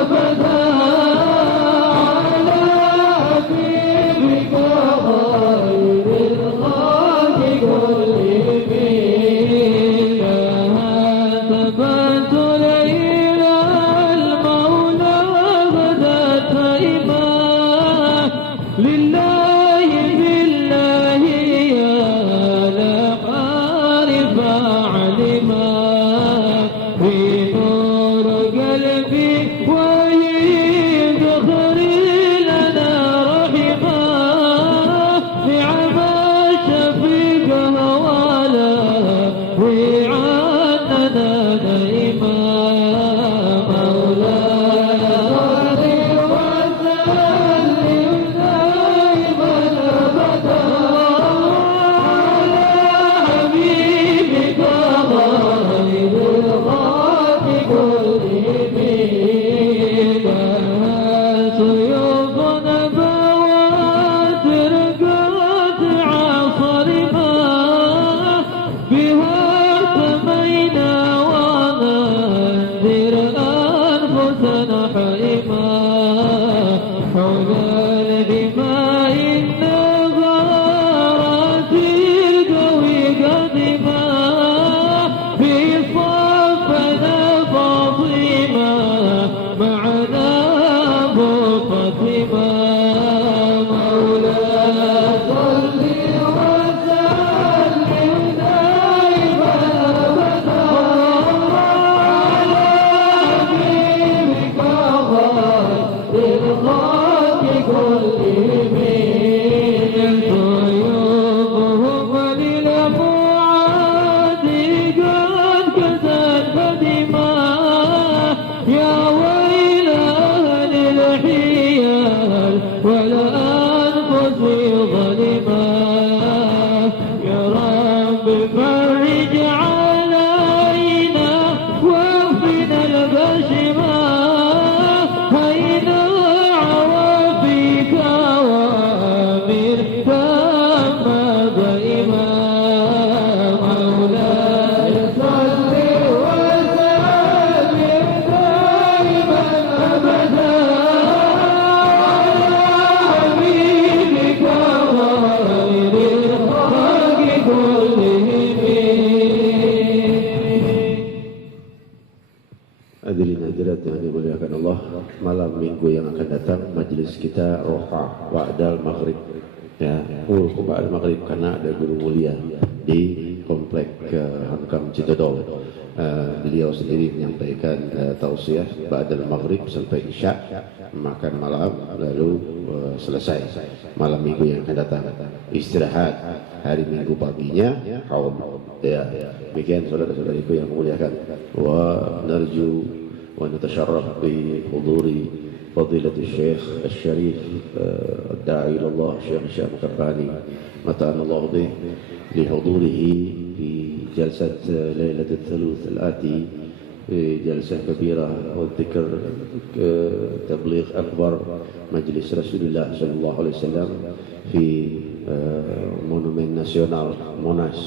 أبدا على حبيبك خير الخلق كلهم ثبت ليلى المولى غدت إيمان لله بالله يا لعارف علما في نور قلبي ويدخر لنا رحما نعم الشفيق هوالا وعننا نائما مولاي صل وسلم دائما ابدا على حبيبك خير الخلق كلهم سيوف نبوات رقات عصرما بها ارتمينا وننذر أنفسنا حرما حول الدماء النغارات القوي قدما في صفنا فاطمة معنا أبو فاطمة مولاي صل وسلم دائما أبدا على حبيبك خير الخلق كلهم ضيوفهم للأبعاد قد كست قدما يا ويل أهل الحيال والأنفس ظلما يا رب فرج علينا واكفنا الغشما هينا عوافيك وامر تام دائما مولاي صل وسلم دائما ابدا على حبيبك خير الخلق كلهم. Hadirin hadirat yang dimuliakan Allah, malam minggu yang akan datang majelis kita roha ba'dal maghrib ya, ba'dal maghrib karena ada guru mulia di komplek Hankam Citedol. Beliau sendiri menyampaikan tausiah ba'dal maghrib sampai isya, makan malam lalu selesai malam minggu yang akan datang, istirahat hari minggu paginya haul ya. Demikian saudara-saudariku yang memuliakan, wa narju wa natasharraf bi huduri fadilatul syekh al-syarif ad-da'i ila Allah Syekh Syam Kabbani mata'ana Allah bih li hudurihi fi jalsat lailatul thuluth al-ati جلسة كبيرة والذكر تبليغ أكبر مجلس رسول الله صلى الله عليه وسلم في monumen nasional Monas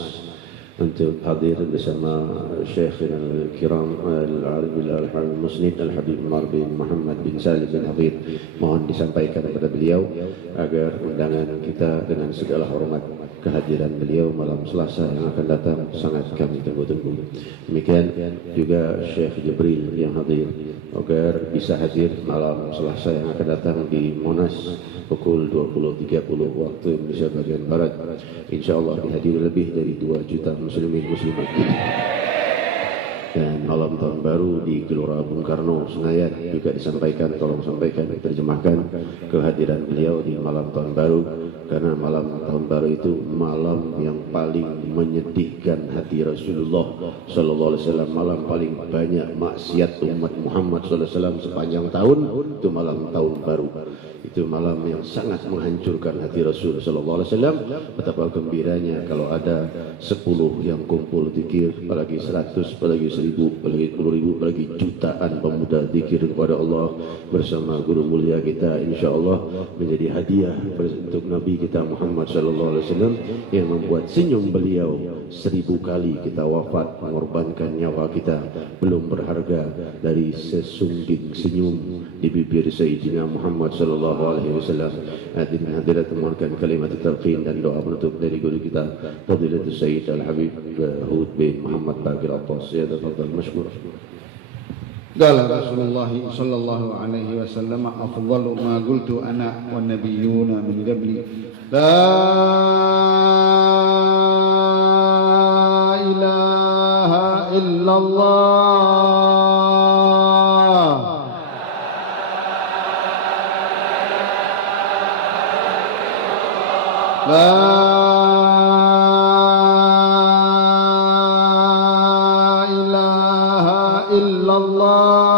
untuk hadir bersama Syekhina al-Kiram al-Musnid al-Habib Umar bin Muhammad bin Salim bin Habib. Mohon disampaikan kepada beliau agar undangan kita dengan segala hormat kehadiran beliau malam Selasa yang akan datang sangat kami tunggu-tunggu. Demikian juga Syekh Jibril yang hadir agar bisa hadir malam Selasa yang akan datang di Monas pukul 20.30 waktu Indonesia bagian Barat. InsyaAllah dihadiri lebih dari 2 juta muslimin muslimat. Dan malam tahun baru di Gelora Bung Karno Senayan juga disampaikan, tolong sampaikan, diterjemahkan kehadiran beliau di malam tahun baru, karena malam tahun baru itu malam yang paling menyedihkan hati Rasulullah Sallallahu Alaihi Wasallam, malam paling banyak maksiat umat Muhammad Sallallahu Alaihi Wasallam sepanjang tahun, itu malam tahun baru. Itu malam yang sangat menghancurkan hati Rasul Sallallahu Alaihi Wasallam. Betapa gembiranya kalau ada 10 yang kumpul zikir, apalagi 100, apalagi 1000, 1000, apalagi 10.000, apalagi jutaan pemuda zikir kepada Allah bersama guru mulia kita, insya-Allah menjadi hadiah untuk Nabi kita Muhammad sallallahu alaihi wasallam yang membuat senyum beliau 1000 kali kita wafat mengorbankan nyawa kita belum berharga dari sesungging senyum di bibir Sayyidina Muhammad sallallahu alaihi wasallam. Hadirin hadirat, mohonkan kalimat talqin dan doa penutup dari guru kita Fadilatul Sayyid Al-Habib Hud bin Muhammad Baqir Abbas. Ya, tafadhal mashkur. قال رسول الله صلى الله عليه وسلم أفضل ما قلت أنا والنبيون من قبلي لا إله إلا الله لا إله إلا الله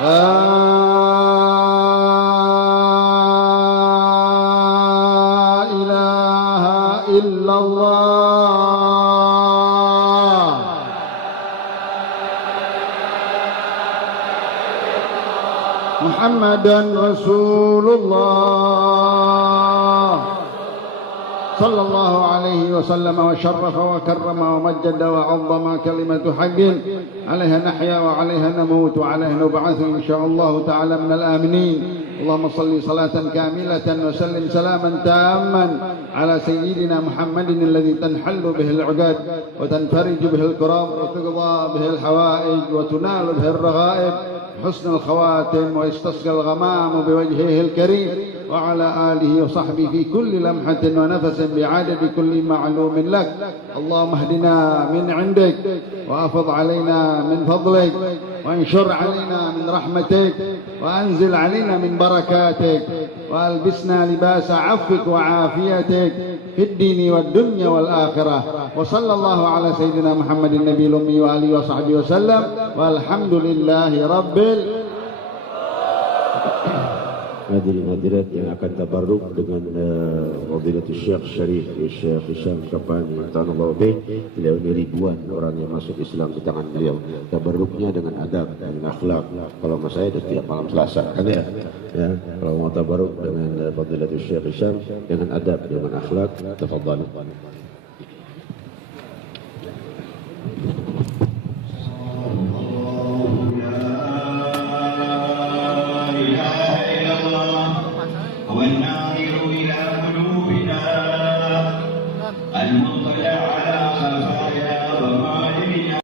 لا إله إلا الله محمدا رسول الله صلى الله عليه وسلم وشرف وكرم ومجد وعظم كلمة حق عليها نحيا وعليها نموت وعليها نبعث إن شاء الله تعالى من الآمنين. اللهم صل صلاة كاملة وسلم سلاما تاما على سيدنا محمد الذي تنحل به العقد وتنفرج به الكرب وتقضى به الحوائج وتنال به الرغائب حسن الخواتم ويستسقى الغمام بوجهه الكريم وعلى آله وصحبه في كل لمحة ونفس بعدد كل معلوم لك. اللهم اهدنا من عندك وأفض علينا من فضلك وانشر علينا من رحمتك وأنزل علينا من بركاتك وألبسنا لباس عفوك وعافيتك في الدين والدنيا والآخرة. وصلى الله على سيدنا محمد النبي الأمي وآله وصحبه وسلم والحمد لله رب Hadirin hadirat yang akan tabarruk dengan Fadilatul Syekh Syarif Syekh Hisham Kapani ta'ala bih. Beliau ini ribuan orang yang masuk Islam di tangan beliau. Tabarruknya dengan adab, dengan akhlak. Kalau mas saya itu setiap malam Selasa kan ya. Kalau mau tabarruk dengan Fadilatul Syekh Hisham dengan adab, dengan akhlak, tafadhal.